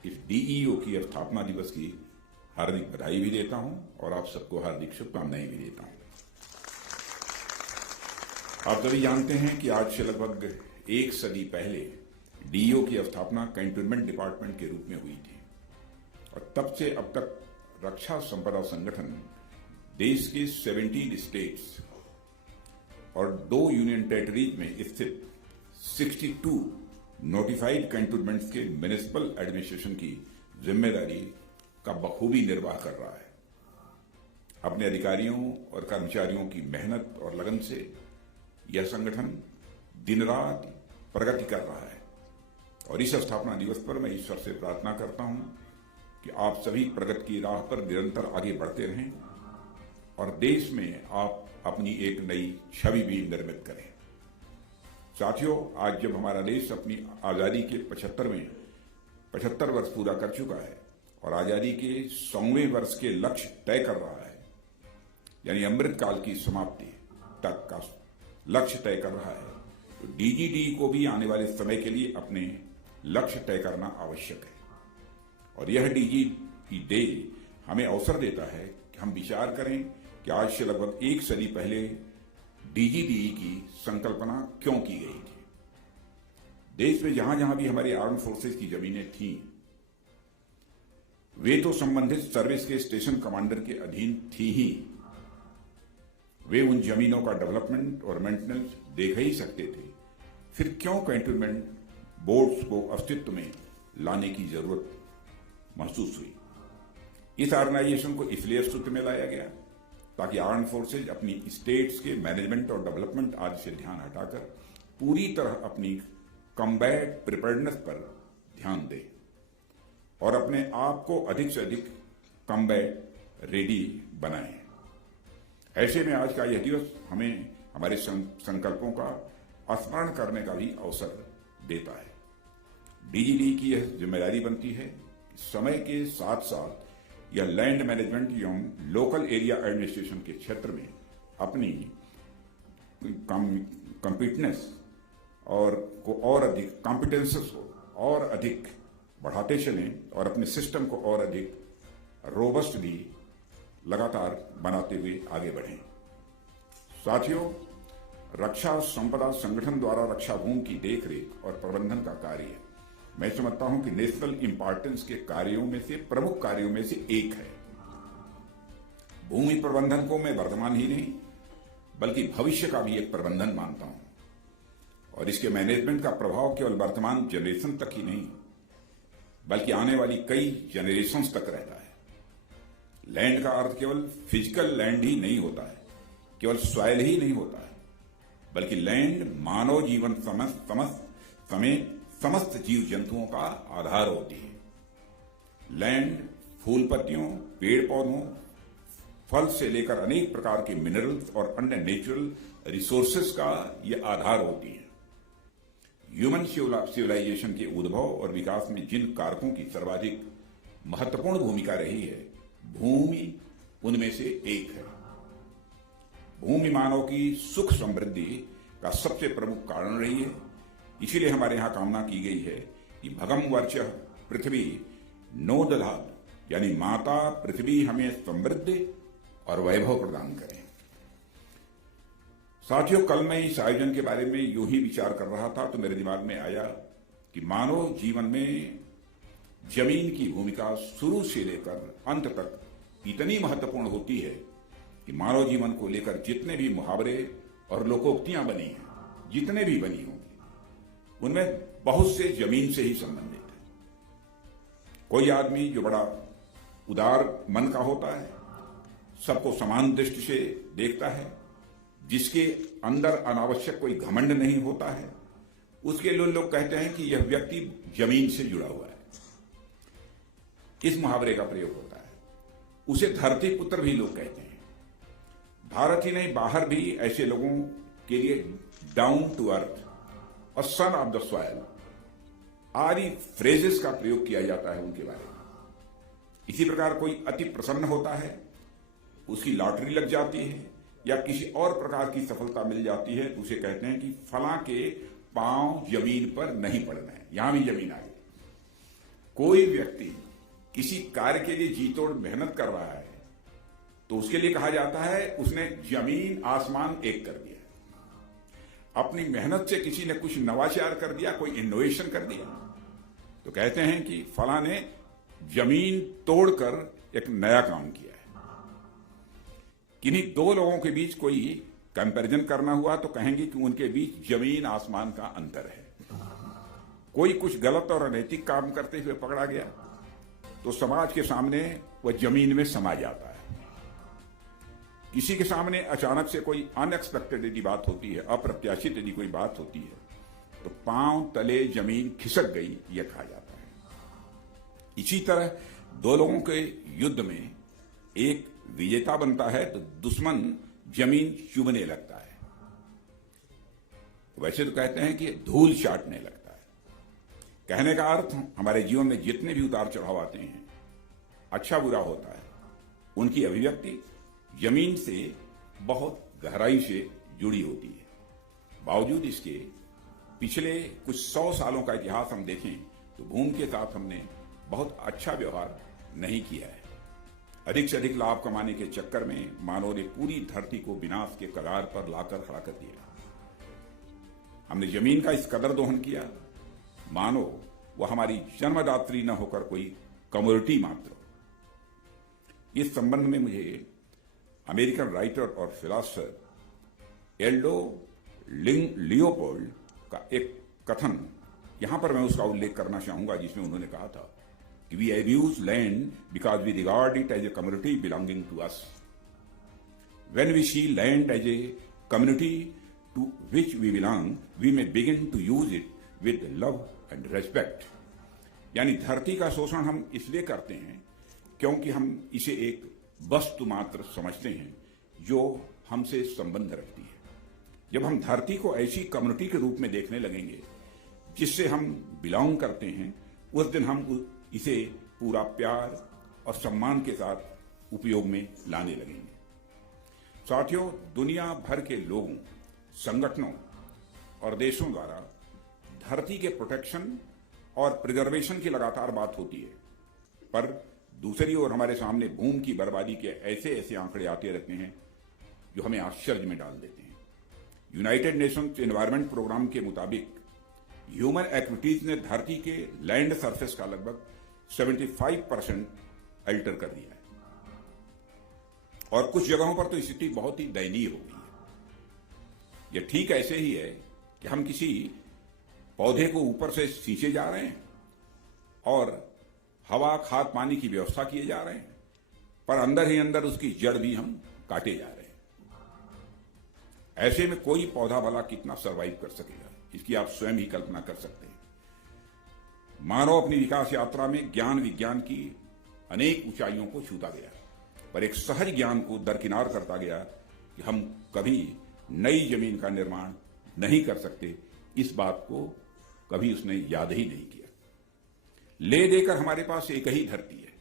इस डीईओ की स्थापना दिवस की हार्दिक बधाई भी देता हूं और आप सबको हार्दिक शुभकामनाएं भी देता हूं। आप सभी जानते हैं कि आज से लगभग एक सदी पहले डीईओ की स्थापना कैंटोनमेंट डिपार्टमेंट के रूप में हुई थी और तब से अब तक रक्षा संपदा संगठन देश के 17 स्टेट्स और 2 यूनियन टेरिटरीज में स्थित 62 नोटिफाइड कैंटोनमेंट्स के म्युनिसिपल एडमिनिस्ट्रेशन की जिम्मेदारी का बखूबी निर्वाह कर रहा है। अपने अधिकारियों और कर्मचारियों की मेहनत और लगन से यह संगठन दिन रात प्रगति कर रहा है और इस स्थापना दिवस पर मैं ईश्वर से प्रार्थना करता हूं कि आप सभी प्रगति की राह पर निरंतर आगे बढ़ते रहें और देश में आप अपनी एक नई छवि भी निर्मित करें। साथियों, आज जब हमारा देश अपनी आजादी के 75 वर्ष पूरा कर चुका है और आजादी के 100वें वर्ष के लक्ष्य तय कर रहा है, यानी अमृत काल की समाप्ति तक का लक्ष्य तय कर रहा है, तो डीजीडी को भी आने वाले समय के लिए अपने लक्ष्य तय करना आवश्यक है और यह डीजीडी डे हमें अवसर देता है कि हम विचार करें कि आज से लगभग एक सदी पहले डीजीडी की संकल्पना क्यों की गई थी। देश में जहां जहां भी हमारी आर्म फोर्सेस की जमीनें थीं, वे तो संबंधित सर्विस के स्टेशन कमांडर के अधीन थी ही, वे उन जमीनों का डेवलपमेंट और मेंटेनेंस देख ही सकते थे। फिर क्यों कैंटोनमेंट बोर्ड्स को अस्तित्व में लाने की जरूरत महसूस हुई? इस ऑर्गेनाइजेशन को इसलिए अस्तित्व में लाया गया ताकि आर्म फोर्सेज अपनी स्टेट्स के मैनेजमेंट और डेवलपमेंट आदि से ध्यान हटाकर पूरी तरह अपनी कम्बैट प्रिपेयर्डनेस पर ध्यान दे और अपने आप को अधिक से अधिक कम्बैट रेडी बनाए। ऐसे में आज का यह दिवस हमें हमारे संकल्पों का स्मरण करने का भी अवसर देता है। डीजीडी की यह जिम्मेदारी बनती है समय के साथ साथ या लैंड मैनेजमेंट एवं लोकल एरिया एडमिनिस्ट्रेशन के क्षेत्र में अपनी कॉम्पिटेंस और अधिक कॉम्पिटेंसेस को और अधिक बढ़ाते चलें और अपने सिस्टम को और अधिक रोबस्ट भी लगातार बनाते हुए आगे बढ़ें। साथियों, रक्षा संपदा संगठन द्वारा रक्षा भूमि की देखरेख और प्रबंधन का कार्य मैं समझता हूं कि नेशनल इंपॉर्टेंस के कार्यों में से प्रमुख कार्यों में से एक है। भूमि प्रबंधन को मैं वर्तमान ही नहीं बल्कि भविष्य का भी एक प्रबंधन मानता हूं और इसके मैनेजमेंट का प्रभाव केवल वर्तमान जनरेशन तक ही नहीं बल्कि आने वाली कई जनरेशंस तक रहता है। लैंड का अर्थ केवल फिजिकल लैंड ही नहीं होता है, केवल सॉइल ही नहीं होता है, बल्कि लैंड मानव जीवन समेत समस्त जीव जंतुओं का आधार होती है। लैंड फूल पत्तियों, पेड़ पौधों, फल से लेकर अनेक प्रकार के मिनरल्स और अन्य नेचुरल रिसोर्सेस का यह आधार होती है। ह्यूमन सिविलाइजेशन के उद्भव और विकास में जिन कारकों की सर्वाधिक महत्वपूर्ण भूमिका रही है, भूमि उनमें से एक है। भूमि मानव की सुख समृद्धि का सबसे प्रमुख कारण रही है। इसीलिए हमारे यहां कामना की गई है कि भगम वर्च पृथ्वी नो दधात, यानी माता पृथ्वी हमें समृद्धि और वैभव प्रदान करें। साथियों, कल मैं इस आयोजन के बारे में यूं ही विचार कर रहा था तो मेरे दिमाग में आया कि मानव जीवन में जमीन की भूमिका शुरू से लेकर अंत तक इतनी महत्वपूर्ण होती है कि मानव जीवन को लेकर जितने भी मुहावरे और लोकोक्तियां बनी हैं, जितने भी बनी होंगी, उनमें बहुत से जमीन से ही संबंधित है। कोई आदमी जो बड़ा उदार मन का होता है, सबको समान दृष्टि से देखता है, जिसके अंदर अनावश्यक कोई घमंड नहीं होता है, उसके लिए लोग कहते हैं कि यह व्यक्ति जमीन से जुड़ा हुआ है। इस मुहावरे का प्रयोग होता है। उसे धरती पुत्र भी लोग कहते हैं। भारत ही नहीं, बाहर भी ऐसे लोगों के लिए डाउन टू अर्थ और सन ऑफ द सॉइल आदि फ्रेजेस का प्रयोग किया जाता है उनके बारे में। इसी प्रकार कोई अति प्रसन्न होता है, उसकी लॉटरी लग जाती है या किसी और प्रकार की सफलता मिल जाती है तो उसे कहते हैं कि फलां के पांव जमीन पर नहीं पड़ना है, यहां भी जमीन आ गई। कोई व्यक्ति किसी कार्य के लिए जी तोड़ मेहनत कर रहा है तो उसके लिए कहा जाता है उसने जमीन आसमान एक कर दिया। अपनी मेहनत से किसी ने कुछ नवाचार कर दिया, कोई इनोवेशन कर दिया, तो कहते हैं कि फलां ने जमीन तोड़कर एक नया काम किया है। किन्हीं दो लोगों के बीच कोई कंपैरिजन करना हुआ तो कहेंगे कि उनके बीच जमीन आसमान का अंतर है। कोई कुछ गलत और अनैतिक काम करते हुए पकड़ा गया तो समाज के सामने वह जमीन में समा जाता है। किसी के सामने अचानक से कोई अनएक्सपेक्टेड यदि बात होती है, अप्रत्याशित यदि कोई बात होती है, तो पांव तले जमीन खिसक गई, यह कहा जाता है। इसी तरह दो लोगों के युद्ध में एक विजेता बनता है तो दुश्मन जमीन चूमने लगता है। वैसे तो कहते हैं कि धूल चाटने लगता है। कहने का अर्थ हमारे जीवन में जितने भी उतार चढ़ाव आते हैं, अच्छा बुरा होता है, उनकी अभिव्यक्ति जमीन से बहुत गहराई से जुड़ी होती है। बावजूद इसके पिछले कुछ 100 सालों का इतिहास हम देखें तो भूमि के साथ हमने बहुत अच्छा व्यवहार नहीं किया है। अधिक से अधिक लाभ कमाने के चक्कर में मानव ने पूरी धरती को विनाश के कगार पर लाकर खड़ा कर दिया। हमने जमीन का इस कदर दोहन किया, मानो वह हमारी जन्मदात्री न होकर कोई कमोडिटी मात्र। इस संबंध में मुझे अमेरिकन राइटर और फिलोसोफर एल्डो लियोपोल्ड का एक कथन यहां पर मैं उसका उल्लेख करना चाहूंगा, जिसमें उन्होंने कहा था कि we abuse land because we regard it as a community belonging to us. When we see land as a community to which we belong, we may begin to use it with love and respect. यानी धरती का शोषण हम इसलिए करते हैं क्योंकि हम इसे एक वस्तु मात्र समझते हैं जो हमसे संबंध रखती है। जब हम धरती को ऐसी कम्युनिटी के रूप में देखने लगेंगे जिससे हम बिलोंग करते हैं, उस दिन हम इसे पूरा प्यार और सम्मान के साथ उपयोग में लाने लगेंगे। साथियों, दुनिया भर के लोगों, संगठनों और देशों द्वारा धरती के प्रोटेक्शन और प्रिजर्वेशन की लगातार बात होती है, पर दूसरी ओर हमारे सामने भूमि की बर्बादी के ऐसे ऐसे आंकड़े आते रहते हैं जो हमें आश्चर्य में डाल देते हैं। यूनाइटेड नेशंस एनवायरनमेंट प्रोग्राम के मुताबिक ह्यूमन एक्टिविटीज ने धरती के लैंड सरफेस का लगभग 75% अल्टर कर दिया है और कुछ जगहों पर तो स्थिति बहुत ही दयनीय हो गई है। यह ठीक ऐसे ही है कि हम किसी पौधे को ऊपर से सींचे जा रहे हैं और हवा, खाद, पानी की व्यवस्था किए जा रहे हैं, पर अंदर ही अंदर उसकी जड़ भी हम काटे जा रहे हैं। ऐसे में कोई पौधा भला कितना सर्वाइव कर सकेगा, इसकी आप स्वयं ही कल्पना कर सकते हैं। मानव अपनी विकास यात्रा में ज्ञान विज्ञान की अनेक ऊंचाइयों को छूता गया, पर एक सहज ज्ञान को दरकिनार करता गया कि हम कभी नई जमीन का निर्माण नहीं कर सकते। इस बात को कभी उसने याद ही नहीं किया। ले देकर हमारे पास एक ही धरती है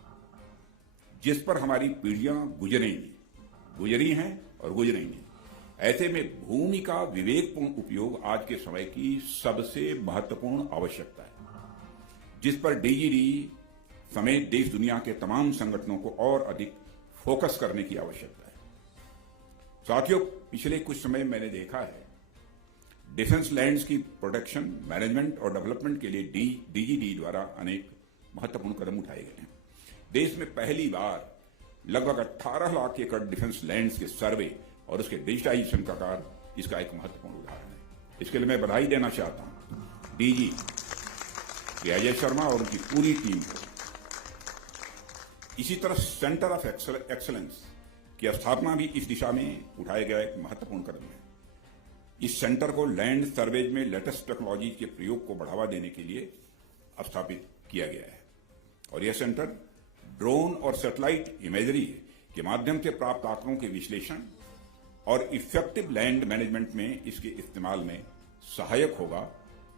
जिस पर हमारी पीढ़ियां गुजरी हैं और गुजरेंगी। ऐसे में भूमि का विवेकपूर्ण उपयोग आज के समय की सबसे महत्वपूर्ण आवश्यकता है, जिस पर डीजीडी समेत देश दुनिया के तमाम संगठनों को और अधिक फोकस करने की आवश्यकता है। साथियों, पिछले कुछ समय मैंने देखा है डिफेंस लैंड्स की प्रोटेक्शन, मैनेजमेंट और डेवलपमेंट के लिए डीजीडी द्वारा अनेक महत्वपूर्ण कदम उठाए गए हैं। देश में पहली बार लगभग 18 लाख एकड़ डिफेंस लैंड्स के सर्वे और उसके डिजिटाइजेशन का कार्य इसका एक महत्वपूर्ण उदाहरण है। इसके लिए मैं बधाई देना चाहता हूं डीजी अजय शर्मा और उनकी पूरी टीम को। इसी तरह सेंटर ऑफ एक्सलेंस की स्थापना भी इस दिशा में उठाया गया एक महत्वपूर्ण कदम है। इस सेंटर को लैंड सर्वेज में लेटेस्ट टेक्नोलॉजी के प्रयोग को बढ़ावा देने के लिए स्थापित किया गया है और यह सेंटर ड्रोन और सैटेलाइट इमेजरी के माध्यम से प्राप्त आंकड़ों के विश्लेषण और इफेक्टिव लैंड मैनेजमेंट में इसके इस्तेमाल में सहायक होगा,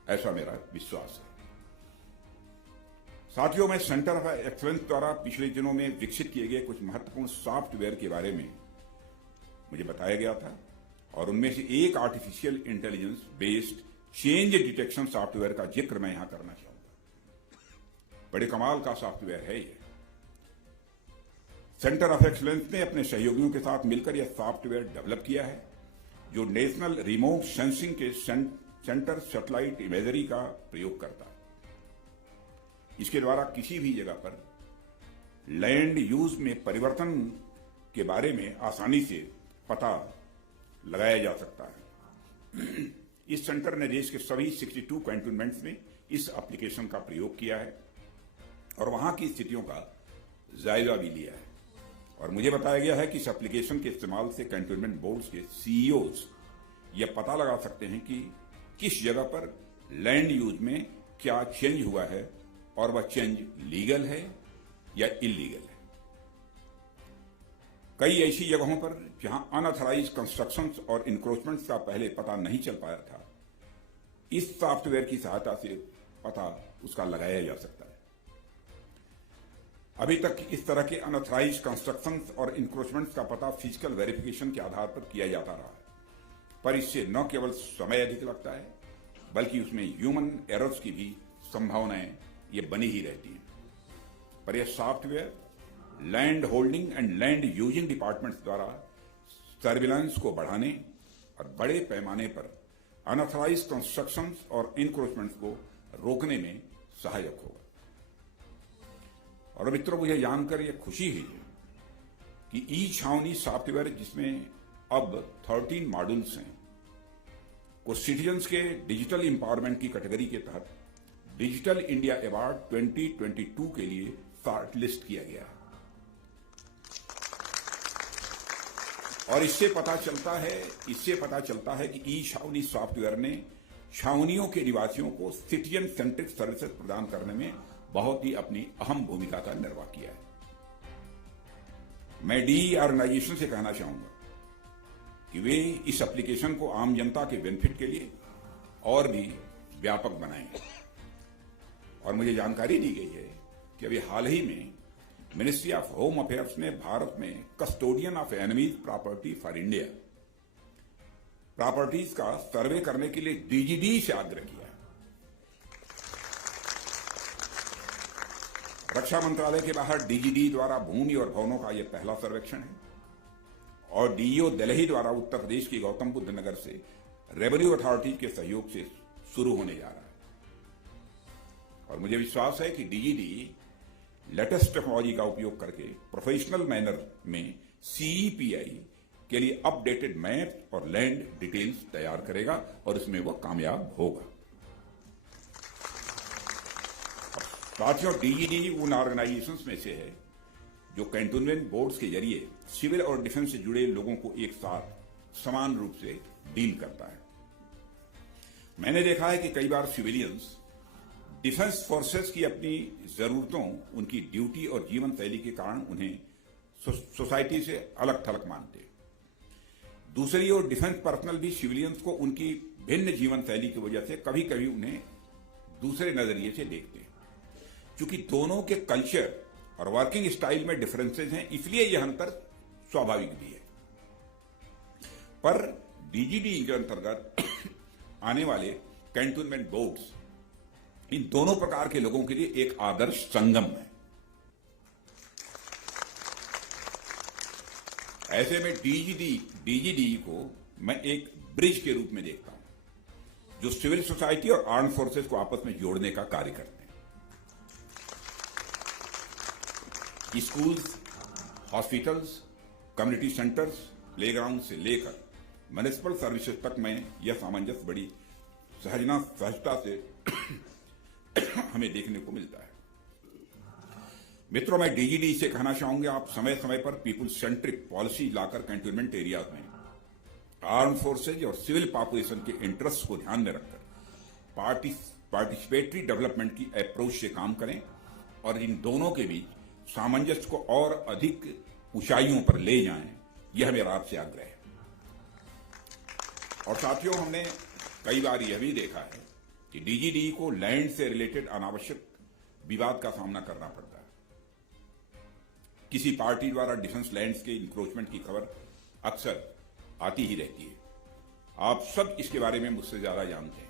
ऐसा मेरा विश्वास है। साथियों, मैं सेंटर ऑफ एक्सलेंस द्वारा पिछले दिनों में विकसित किए गए कुछ महत्वपूर्ण सॉफ्टवेयर के बारे में मुझे बताया गया था और उनमें से एक artificial intelligence based change detection software का जिक्र मैं यहां करना चाहूंगा। बड़े कमाल का सॉफ्टवेयर है यह। सेंटर ऑफ एक्सलेंस ने अपने सहयोगियों के साथ मिलकर यह सॉफ्टवेयर डेवलप किया है, जो नेशनल रिमोट सेंसिंग के सेंटर सैटेलाइट इमेजरी का प्रयोग करता है। इसके द्वारा किसी भी जगह पर लैंड यूज में परिवर्तन के बारे में आसानी से पता लगाया जा सकता है। इस सेंटर ने देश के सभी 62 कैंटोनमेंट्स में इस एप्लीकेशन का प्रयोग किया है और वहां की स्थितियों का जायजा भी लिया है और मुझे बताया गया है कि इस एप्लीकेशन के इस्तेमाल से कैंटोनमेंट बोर्ड्स के सीईओज यह पता लगा सकते हैं कि किस जगह पर लैंड यूज में क्या चेंज हुआ है और वह चेंज लीगल है या इलीगल है। कई ऐसी जगहों पर जहां अनऑथराइज कंस्ट्रक्शंस और इंक्रोचमेंट्स का पहले पता नहीं चल पाया था, इस सॉफ्टवेयर की सहायता से पता उसका लगाया जा सकता है। अभी तक इस तरह के अनऑथराइज कंस्ट्रक्शंस और इंक्रोचमेंट्स का पता फिजिकल वेरिफिकेशन के आधार पर किया जाता रहा है, पर इससे न केवल समय अधिक लगता है बल्कि उसमें ह्यूमन एरर्स की भी संभावनाएं ये बनी ही रहती है। पर यह software land holding and land using departments द्वारा सर्विलांस को बढ़ाने और बड़े पैमाने पर अनऑथराइज कंस्ट्रक्शंस और इंक्रोचमेंट्स को रोकने में सहायक होगा। और मित्रों, मुझे जानकर यह खुशी हुई है कि ई छावनी सॉफ्टवेयर, जिसमें अब 13 मॉड्यूल्स हैं, को सिटीजन्स के डिजिटल एम्पावरमेंट की कैटेगरी के तहत डिजिटल इंडिया अवार्ड 2022 के लिए शॉर्ट लिस्ट किया गया है। और इससे पता चलता है कि ई छावनी सॉफ्टवेयर ने छावनियों के निवासियों को सिटीजन सेंट्रिक सर्विसेज प्रदान करने में बहुत ही अपनी अहम भूमिका का निर्वाह किया है। मैं डी ऑर्गेनाइजेशन से कहना चाहूंगा कि वे इस एप्लीकेशन को आम जनता के बेनिफिट के लिए और भी व्यापक बनाएं। और मुझे जानकारी दी गई है कि अभी हाल ही में मिनिस्ट्री ऑफ होम अफेयर्स ने भारत में custodian of enemies property for India properties का सर्वे करने के लिए डीजीडी से आग्रह किया है। रक्षा मंत्रालय के बाहर डीजीडी द्वारा भूमि और भवनों का यह पहला सर्वेक्षण है और डीईओ दिल्ली द्वारा उत्तर प्रदेश के गौतम बुद्ध नगर से रेवेन्यू अथॉरिटी के सहयोग से शुरू होने जा रहा है। और मुझे विश्वास है कि डीजीडी लेटेस्ट टेक्नोलॉजी का उपयोग करके प्रोफेशनल मैनर में सीईपीआई के लिए अपडेटेड मैप और लैंड डिटेल्स तैयार करेगा और इसमें वह कामयाब होगा। साथियों, डीजीडी उन ऑर्गेनाइजेशंस में से है जो कैंटोनमेंट बोर्ड्स के जरिए सिविल और डिफेंस से जुड़े लोगों को एक साथ समान रूप से डील करता है। मैंने देखा है कि कई बार सिविलियंस डिफेंस फोर्सेस की अपनी जरूरतों, उनकी ड्यूटी और जीवन शैली के कारण उन्हें सोसाइटी से अलग थलग मानते। दूसरी ओर डिफेंस पर्सनल भी सिविलियंस को उनकी भिन्न जीवन शैली की वजह से कभी कभी उन्हें दूसरे नजरिए से देखते हैं। क्योंकि दोनों के कल्चर और वर्किंग स्टाइल में डिफरेंसेस हैं, इसलिए यह अंतर स्वाभाविक भी है। पर डीजीडी के अंतर्गत आने वाले कैंटोनमेंट बोर्ड्स इन दोनों प्रकार के लोगों के लिए एक आदर्श संगम है। ऐसे में डीजीडी को मैं एक ब्रिज के रूप में देखता हूं, जो सिविल सोसाइटी और आर्म फोर्सेस को आपस में जोड़ने का कार्य करते हैं। Schools, hospitals, community centres, playground से लेकर म्युनिसिपल सर्विसेज तक में यह सामंजस्य बड़ी सहजता से हमें देखने को मिलता है। मित्रों, मैं डीजीडी से कहना चाहूंगा, आप समय समय पर पीपुल सेंट्रिक पॉलिसी लाकर कैंटोनमेंट एरियाज में आर्म फोर्सेज और सिविल पॉपुलेशन के इंटरेस्ट को ध्यान में रखकर पार्टिसिपेटरी डेवलपमेंट की अप्रोच से काम करें और इन दोनों के बीच सामंजस्य को और अधिक ऊंचाइयों पर ले जाएं, यह मेरा आपसे आग्रह है। और साथियों, हमने कई बार यह भी देखा है कि डीजीडी को लैंड से रिलेटेड अनावश्यक विवाद का सामना करना पड़ता है। किसी पार्टी द्वारा डिफेंस लैंड्स के इंक्रोचमेंट की खबर अक्सर आती ही रहती है। आप सब इसके बारे में मुझसे ज्यादा जानते हैं।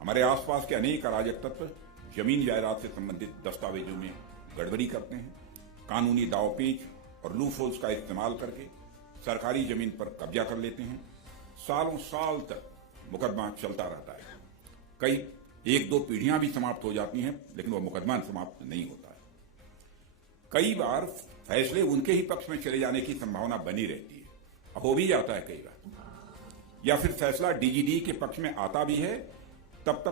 हमारे आसपास के अनेक अराजक तत्व जमीन जायदाद से संबंधित दस्तावेजों में गड़बड़ी करते हैं, कानूनी दावपेच और लूफहोल्स का इस्तेमाल करके सरकारी जमीन पर कब्जा कर लेते हैं। सालों साल तक मुकदमा चलता रहता है। कई 1-2 पीढ़ियां भी समाप्त हो जाती हैं, लेकिन वह मुकदमा समाप्त नहीं होता है। कई बार फैसले उनके ही पक्ष में चले जाने की संभावना बनी रहती है, हो भी जाता है कई बार, या फिर फैसला डीजीडी के पक्ष में आता भी है, तब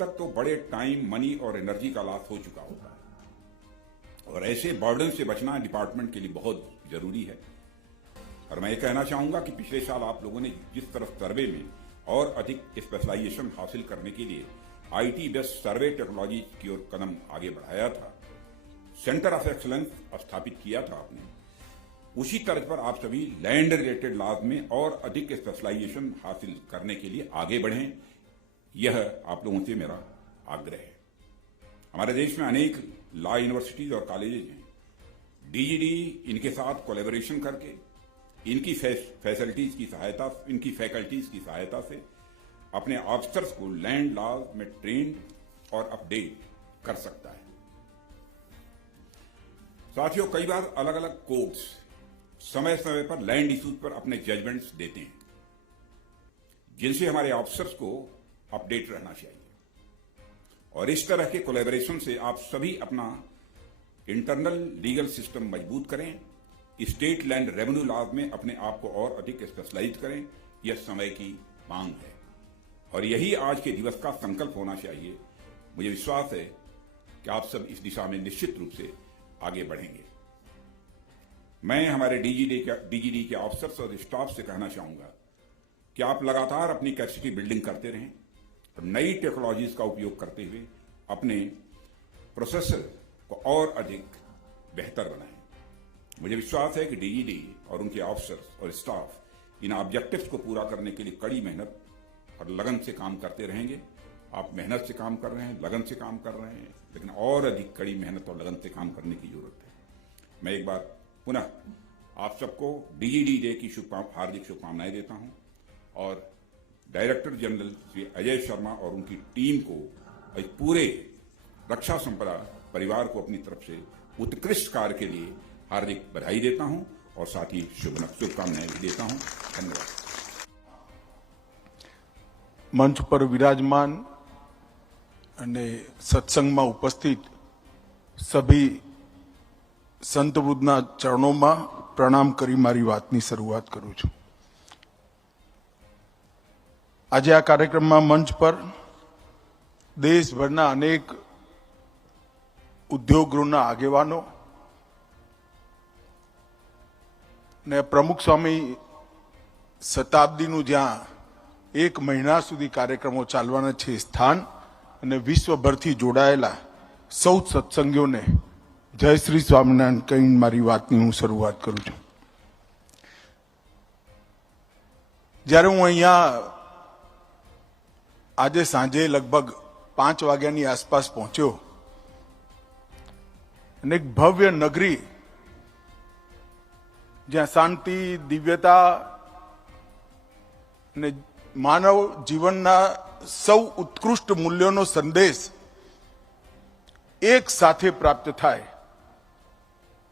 तक तो बड़े टाइम, मनी और एनर्जी का लॉस हो चुका होता है। और ऐसे बर्डन से बचना डिपार्टमेंट के लिए बहुत जरूरी है। और मैं ये कहना चाहूंगा कि पिछले साल आप लोगों ने जिस तरफ सर्वे में और अधिक स्पेशलाइजेशन हासिल करने के लिए आईटी बेस्ड सर्वे टेक्नोलॉजी की ओर कदम आगे बढ़ाया था, सेंटर ऑफ एक्सीलेंस स्थापित किया था आपने, उसी तर्ज पर आप सभी लैंड रिलेटेड लॉज में और अधिक स्पेशलाइजेशन हासिल करने के लिए आगे बढ़ें, यह आप लोगों से मेरा आग्रह है। हमारे देश में अनेक लॉ यूनिवर्सिटीज और कॉलेजेज हैं। डीजीडी इनके साथ कोलैबोरेशन करके इनकी फैकल्टीज की सहायता से अपने ऑफिसर्स को लैंड लॉज में ट्रेन और अपडेट कर सकता है। साथियों, कई बार अलग अलग कोर्ट्स समय समय पर लैंड इश्यूज पर अपने जजमेंट्स देते हैं, जिनसे हमारे ऑफिसर्स को अपडेट रहना चाहिए। और इस तरह के कोलैबोरेशन से आप सभी अपना इंटरनल लीगल सिस्टम मजबूत करें, स्टेट लैंड रेवेन्यू लॉज में अपने आप को और अधिक स्पेशलाइज करें, यह समय की मांग है और यही आज के दिवस का संकल्प होना चाहिए। मुझे विश्वास है कि आप सब इस दिशा में निश्चित रूप से आगे बढ़ेंगे। मैं हमारे डीजीडी के ऑफिसर्स और स्टाफ से कहना चाहूंगा कि आप लगातार अपनी कैपेसिटी बिल्डिंग करते रहें और नई टेक्नोलॉजीज का उपयोग करते हुए अपने प्रोसेसर को और अधिक बेहतर बनाएं। मुझे विश्वास है कि डीजीडी और उनके ऑफिसर्स और स्टाफ इन ऑब्जेक्टिव्स को पूरा करने के लिए कड़ी मेहनत और लगन से काम करते रहेंगे। आप मेहनत से काम कर रहे हैं, लगन से काम कर रहे हैं, लेकिन और अधिक कड़ी मेहनत और लगन से काम करने की जरूरत है। मैं एक बार पुनः आप सबको डीजीडी डे की हार्दिक शुभकामनाएं देता हूं और डायरेक्टर जनरल श्री अजय शर्मा और उनकी टीम को पूरे रक्षा संपदा परिवार को अपनी तरफ से उत्कृष्ट कार्य के लिए हार्दिक बधाई देता हूं और साथ ही शुभकामनाएं भी देता हूं। धन्यवाद। मंच पर विराजमान અને સત્સંગમાં ઉપસ્થિત સભી સંતવૃદ્ધના ચરણોમાં પ્રણામ કરી મારી વાતની શરૂઆત કરું છું। આજે આ કાર્યક્રમમાં મંચ પર દેશભરના અનેક ઉદ્યોગગૃહના આગેવાનો ને પ્રમુખ સ્વામી શતાબ્દીનું જ્યાં 1 મહિના સુધી કાર્યક્રમો ચાલવાના છે સ્થાન અને વિશ્વભરથી જોડાયેલા સૌ સત્સંગીઓને જય શ્રી સ્વામિનારાયણ કહીને મારી વાતની હું શરૂઆત કરું છું। જ્યારે હું અહીંયા આજે સાંજે લગભગ 5 વાગ્યાની આસપાસ પહોંચ્યો અને એક ભવ્ય નગરી જ્યાં શાંતિ, દિવ્યતા અને માનવ જીવનના સૌ ઉત્કૃષ્ટ મૂલ્યોનો સંદેશ એક સાથે પ્રાપ્ત થાય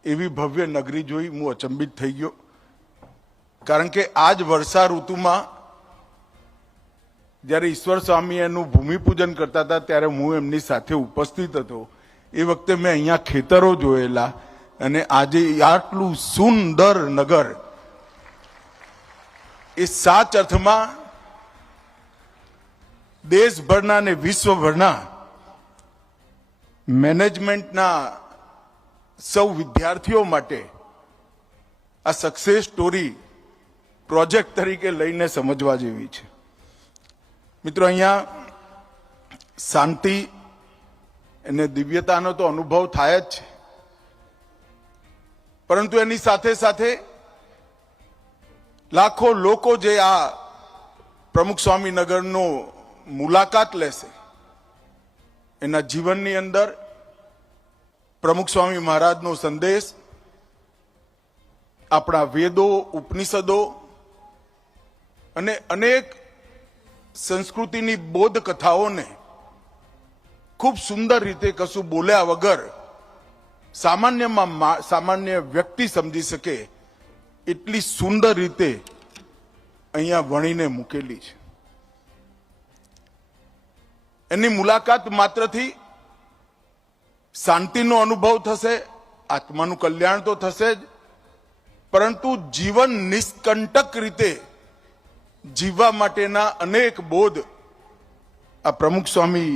એવી ભવ્ય નગરી જોઈ હું અચંબિત થઈ ગયો. કારણ કે આજ વર્ષા ઋતુમાં જ્યારે ઈશ્વર સ્વામી એનું ભૂમિપૂજન કરતા હતા ત્યારે હું એમની સાથે ઉપસ્થિત હતો. એ વખતે મેં અહીંયા ખેતરો જોયેલા અને આજે આટલું સુંદર નગર એ સાચ અર્થમાં દેશભરના અને વિશ્વભરના મેનેજમેન્ટના સૌ વિદ્યાર્થીઓ માટે આ સક્સેસ સ્ટોરી પ્રોજેક્ટ તરીકે લઈને સમજવા જેવી છે. મિત્રો, અહીંયા શાંતિ અને દિવ્યતાનો તો અનુભવ થાય જ છે, પરંતુ એની સાથે સાથે લાખો લોકો જે આ પ્રમુખ સ્વામીનગરનો મુલાકાત લેશે એના જીવનની અંદર પ્રમુખ સ્વામી મહારાજનો સંદેશ, આપણા વેદો, ઉપનિષદો અને અનેક સંસ્કૃતિની બોધ કથાઓને ખૂબ સુંદર રીતે કશું બોલ્યા વગર સામાન્ય વ્યક્તિ સમજી શકે એટલી સુંદર રીતે અહીંયા વણીને મૂકેલી છે. એની મુલાકાત માત્રથી શાંતિનો અનુભવ થશે, આત્માનું કલ્યાણ તો થશે જ, પરંતુ જીવન નિષ્કંટક રીતે જીવવા માટેના અનેક બોધ આ પ્રમુખ સ્વામી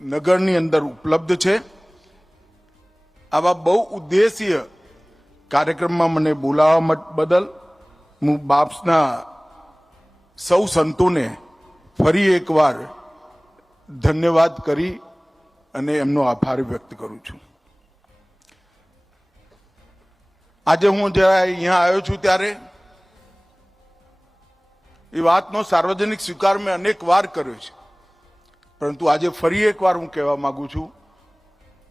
નગરની અંદર ઉપલબ્ધ છે. આવા બહુ ઉદ્દેશીય કાર્યક્રમમાં મને બોલાવવા બદલ હું બાપ્સના સૌ સંતોને ફરી એકવાર ધન્યવાદ કરી અને એમનો આભાર વ્યક્ત કરું છું. આજે હું જ્યારે અહીંયા આવ્યો છું ત્યારે એ વાતનો સાર્વજનિક સ્વીકાર મેં અનેક વાર કર્યો છે, પરંતુ આજે ફરી એકવાર હું કહેવા માંગુ છું,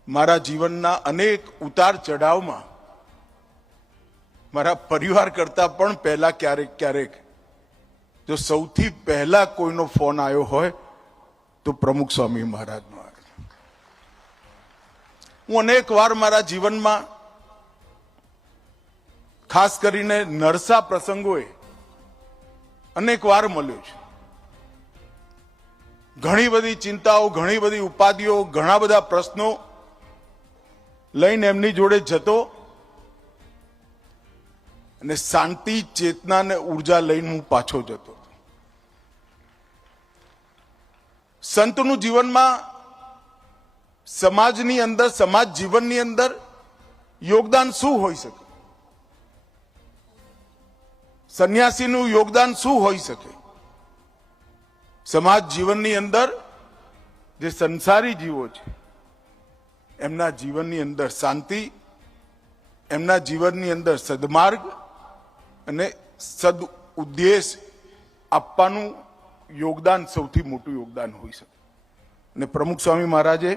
મારા જીવનના અનેક ઉતાર ચઢાવમાં મારા પરિવાર કરતા પણ પહેલા ક્યારેક જો સૌથી પહેલા કોઈનો ફોન આવ્યો હોય તો પ્રમુખ સ્વામી મહારાજનો આવ્યો. હું અનેક વાર મારા જીવનમાં ખાસ કરીને નરસા પ્રસંગોએ અનેક વાર મળ્યો છું. ઘણી બધી ચિંતાઓ, ઘણી બધી ઉપાધિઓ, ઘણા બધા પ્રશ્નો લઈને એમની જોડે જતો અને શાંતિ, ચેતના અને ઉર્જા લઈને હું પાછો જતો. સંતનું જીવનમાં સમાજની અંદર, સમાજ જીવનની અંદર યોગદાન શું હોઈ શકે? સંન્યાસીનું યોગદાન શું હોઈ શકે? સમાજ જીવનની અંદર જે સંસારી જીવો છે એમના જીવનની અંદર શાંતિ, એમના જીવનની અંદર સદમાર્ગ અને સદ ઉદ્દેશ આપવાનું યોગદાન સૌથી મોટું યોગદાન હોઈ શકે. અને પ્રમુખ સ્વામી મહારાજે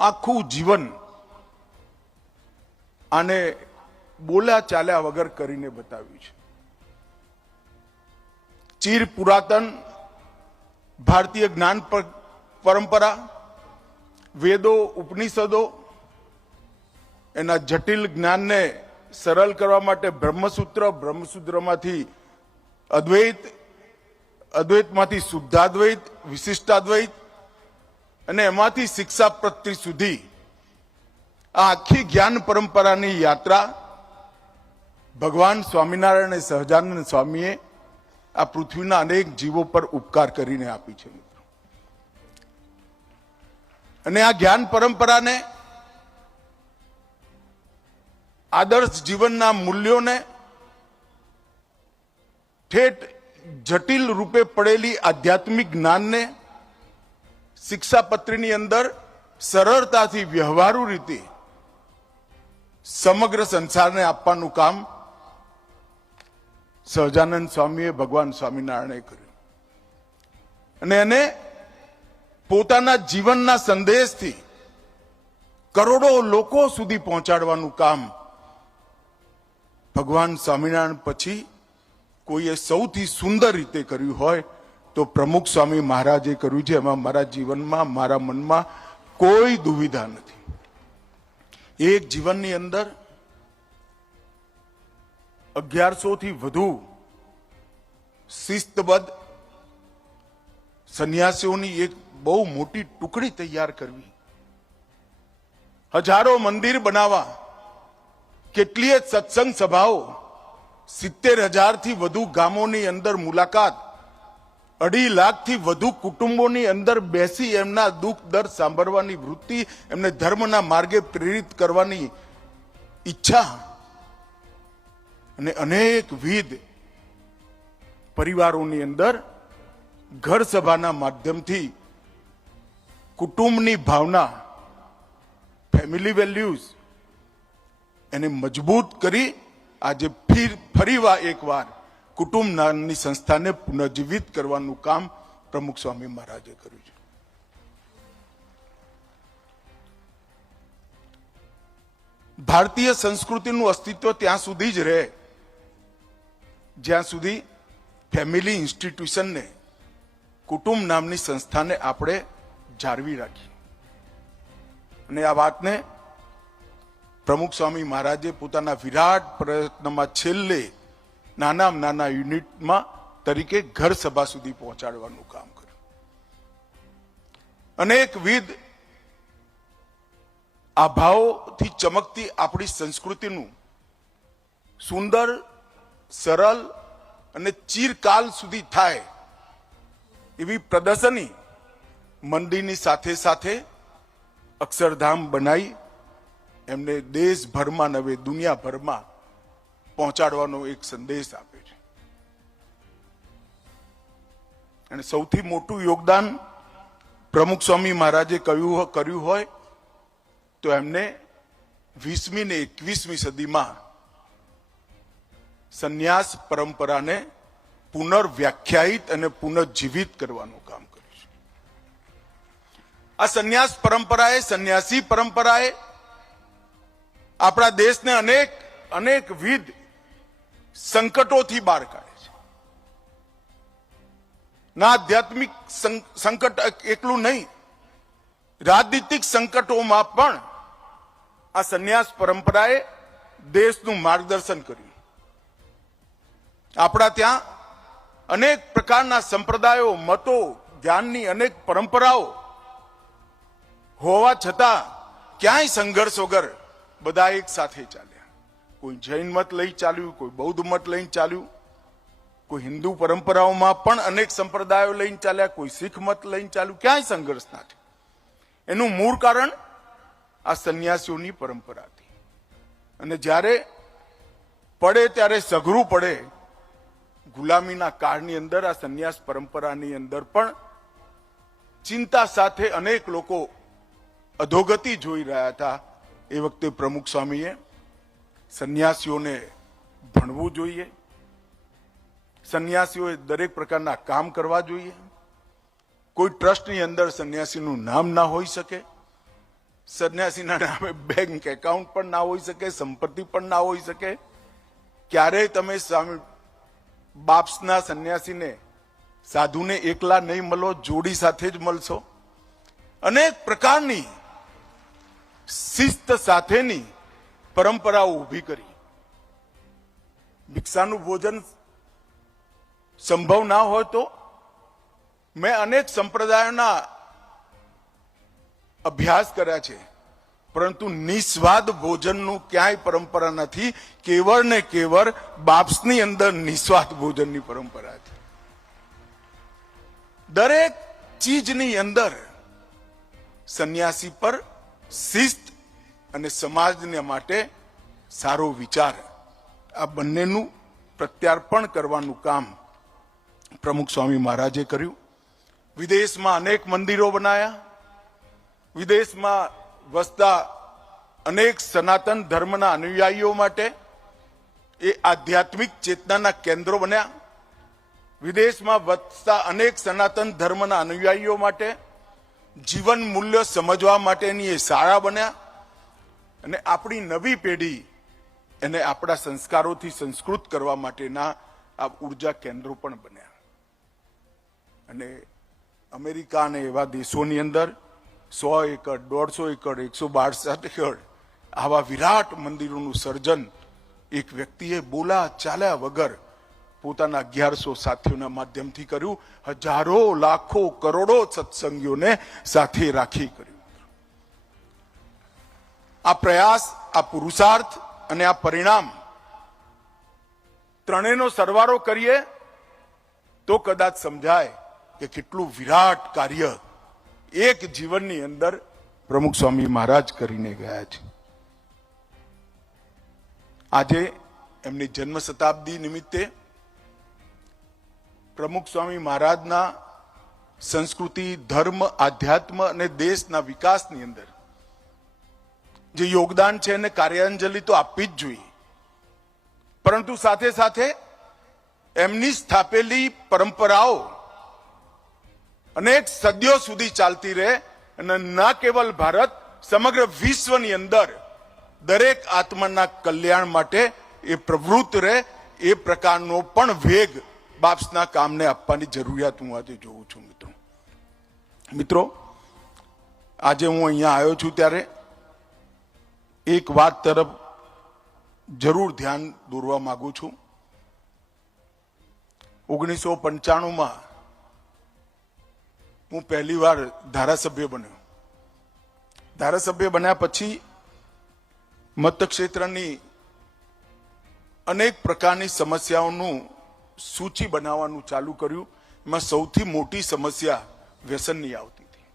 આખું જીવન આને બોલ્યા ચાલ્યા વગર કરીને બતાવ્યું છે. ચીર પુરાતન ભારતીય જ્ઞાન પરંપરા, વેદો, ઉપનિષદો, એના જટિલ જ્ઞાનને સરળ કરવા માટે બ્રહ્મસૂત્રમાંથી અદ્વૈત, અદ્વૈતમાંથી શુદ્ધાદ્વૈત, વિશિષ્ટાદ્વૈત અને એમાંથી શિક્ષાપત્તિ સુધી આ આખી જ્ઞાન પરંપરાની યાત્રા ભગવાન સ્વામિનારાયણ અને સહજાનંદ સ્વામીએ આ પૃથ્વીના અનેક જીવો પર ઉપકાર કરીને આપી છે. અને આ જ્ઞાન પરંપરાને, આદર્શ જીવનના મૂલ્યોને ઠેઠ જટિલ રૂપે પડેલી આધ્યાત્મિક જ્ઞાનને શિક્ષાપત્રીની અંદર સરળતાથી વ્યવહારુ રીતે સમગ્ર સંસારને આપવાનું કામ સહજાનંદ સ્વામીએ, ભગવાન સ્વામિનારાયણે કર્યું. અને એને પોતાના જીવનના સંદેશથી કરોડો લોકો સુધી પહોંચાડવાનું કામ ભગવાન સ્વામિનારાયણ પછી કોઈએ સૌથી સુંદર રીતે કર્યું હોય તો પ્રમુખ સ્વામી મહારાજે કર્યું છે. એમાં મારા જીવનમાં, મારા મનમાં કોઈ દુવિધા નથી. એક જીવનની અંદર 1100 થી વધુ શિસ્તબદ્ધ સંન્યાસીઓની એક બહુ મોટી ટુકડી તૈયાર કરવી, હજારો મંદિર બનાવવા, કેટલીય સત્સંગ સભાઓ, 70,000 થી વધુ ગામોની અંદર મુલાકાત, 2.5 લાખ થી વધુ કુટુંબોની અંદર બેસી એમના દુઃખ દર્દ સાંભળવાની વૃત્તિ, એમને ધર્મના માર્ગે પ્રેરિત કરવાની ઈચ્છા અને અનેકવિધ પરિવારોની અંદર ઘર સભાના માધ્યમથી કુટુંબની ભાવના, ફેમિલી વેલ્યુઝ એને મજબૂત કરી આજે ફરીવાર એકવાર કુટુંબ નામની સંસ્થાને પુનર્જીવિત કરવાનું કામ પ્રમુખ સ્વામી મહારાજે કર્યું છે. ભારતીય સંસ્કૃતિનું અસ્તિત્વ ત્યાં સુધી જ રહે જ્યાં સુધી ફેમિલી ઇન્સ્ટિટ્યુશનને, કુટુંબ નામની સંસ્થાને આપણે જાળવી રાખીએ. અને આ વાતને પ્રમુખ સ્વામી મહારાજે પોતાના વિરાટ પ્રયત્નમાં છેલ્લે નાનામાં નાના યુનિટમાં તરીકે ઘર સભા સુધી પહોંચાડવાનું કામ કર્યું. અનેકવિધ આભાઓથી ચમકતી આપણી સંસ્કૃતિનું સુંદર, સરળ અને ચિરકાલ સુધી થાય એવી પ્રદર્શની મંદિરની સાથે સાથે અક્ષરધામ બનાવી એમને દેશભરમાં, હવે દુનિયાભરમાં પહોંચાડવાનો એક સંદેશ આપે છે. અને સૌથી મોટું યોગદાન પ્રમુખ સ્વામી મહારાજે કર્યું હોય તો એમને 20મી ને 21મી સદીમાં સંન્યાસ પરંપરાને પુનર્વ્યાખ્યાયિત અને પુનર્જીવિત કરવાનું કામ કર્યું છે. આ સંન્યાસ પરંપરાએ, સંન્યાસી પરંપરાએ આપણા દેશને અનેકવિધ સંકટોથી બહાર કાઢે છે. ના આધ્યાત્મિક સંકટ એકલું નહીં, રાજનીતિક સંકટોમાં પણ આ સંન્યાસ પરંપરાએ દેશનું માર્ગદર્શન કર્યું. આપણા ત્યાં અનેક પ્રકારના સંપ્રદાયો, મતો, જ્ઞાનની અનેક પરંપરાઓ હોવા છતાં ક્યાંય સંઘર્ષ વગર બધા એક સાથે ચાલ્યા. કોઈ જૈન મત લઈ ચાલ્યું, કોઈ બૌદ્ધ મત લઈને ચાલ્યું, કોઈ હિન્દુ પરંપરાઓમાં પણ અનેક સંપ્રદાયો લઈને ચાલ્યા, કોઈ શીખ મત લઈને ચાલ્યું, ક્યાંય સંઘર્ષ ના થયો. એનું મૂળ કારણ આ સંન્યાસીઓની પરંપરા હતી. અને જ્યારે પડે ત્યારે સઘરું પડે, ગુલામીના કાળની અંદર આ સંન્યાસ પરંપરાની અંદર પણ ચિંતા સાથે અનેક લોકો અધોગતિ જોઈ રહ્યા હતા. એ વખતે પ્રમુખ સ્વામીએ સંન્યાસીઓને ભણવું જોઈએ, સંન્યાસીઓએ દરેક પ્રકારના કામ કરવા જોઈએ. કોઈ ટ્રસ્ટની અંદર સંન્યાસીનું નામ ના હોઈ શકે, સંન્યાસીના નામે બેંક એકાઉન્ટ પણ ના હોઈ શકે, સંપત્તિ પણ ના હોઈ શકે. ક્યારેય તમે સ્વામી બાપ્સના સંન્યાસીને, સાધુને એકલા નહીં મળો, જોડી સાથે જ મળશો. અનેક પ્રકારની શિસ્ત સાથેની પરંપરાઓ ઊભી કરી. ભિક્ષાનું ભોજન સંભવ ના હોય તો મેં અનેક સંપ્રદાયોના અભ્યાસ કર્યા છે, પરંતુ નિસ્વાદ ભોજનનું ક્યાંય પરંપરા નથી. કેવળ ને કેવળ બાપ્સની અંદર નિસ્વાદ ભોજનની પરંપરા છે. દરેક ચીજની અંદર સંન્યાસી પર શિસ્ત અને સમાજને માટે સારો વિચાર, આ બંનેનું પ્રત્યાર્પણ કરવાનું કામ પ્રમુખ સ્વામી મહારાજે કર્યું. વિદેશમાં અનેક મંદિરો બનાયા, વિદેશમાં વસતા અનેક સનાતન ધર્મના અનુયાયીઓ માટે એ આધ્યાત્મિક ચેતનાના કેન્દ્રો બન્યા. વિદેશમાં વસતા અનેક સનાતન ધર્મના અનુયાયીઓ માટે જીવન મૂલ્ય સમજવા માટેની એ શાળા બન્યા. અને આપણી નવી પેઢી એને આપણા સંસ્કારોથી સંસ્કૃત કરવા માટેના આ ઉર્જા કેન્દ્રો પણ બન્યા. અને અમેરિકા અને એવા દેશોની અંદર 100 એકર, 150 એકર, 162 એકર આવા વિરાટ મંદિરોનું સર્જન એક વ્યક્તિએ બોલા ચાલ્યા વગર પોતાના 1100 સાથીઓના માધ્યમથી કર્યું. હજારો, લાખો, કરોડો સત્સંગીઓને સાથે રાખી કર્યું. આ પ્રયાસ, આ પુરુષાર્થ અને આ પરિણામ ત્રણેયનો સરવાળો કરીએ તો કદાચ સમજાય કે કેટલું વિરાટ કાર્ય એક જીવનની અંદર પ્રમુખ સ્વામી મહારાજ કરીને ગયા છે. આજે એમની જન્મ શતાબ્દી નિમિત્તે પ્રમુખ સ્વામી મહારાજના સંસ્કૃતિ, ધર્મ, આધ્યાત્મ અને દેશના વિકાસની અંદર જે યોગદાન છે એને કાર્યાંજલિ તો આપવી જ જોઈએ, પરંતુ સાથે સાથે એમની સ્થાપેલી પરંપરાઓ અનેક સદીઓ સુધી ચાલતી રહે અને ના કેવલ ભારત, સમગ્ર વિશ્વની અંદર દરેક આત્માના કલ્યાણ માટે એ પ્રવૃત્ત રહે, એ પ્રકારનો પણ વેગ બાપ્સના કામને આપવાની જરૂરિયાત હું આજે જોઉં છું. મિત્રો, આજે હું અહીંયા આવ્યો છું ત્યારે એક વાત તરફ જરૂર ધ્યાન દોરવા માંગુ છું. 1995 હું પહેલી વાર ધારાસભ્ય બન્યો. ધારાસભ્ય બન્યા પછી મતક્ષેત્રની અનેક પ્રકારની સમસ્યાઓનું સૂચિ બનાવવાનું ચાલુ કર્યું. એમાં સૌથી મોટી સમસ્યા વ્યસનની આવતી હતી.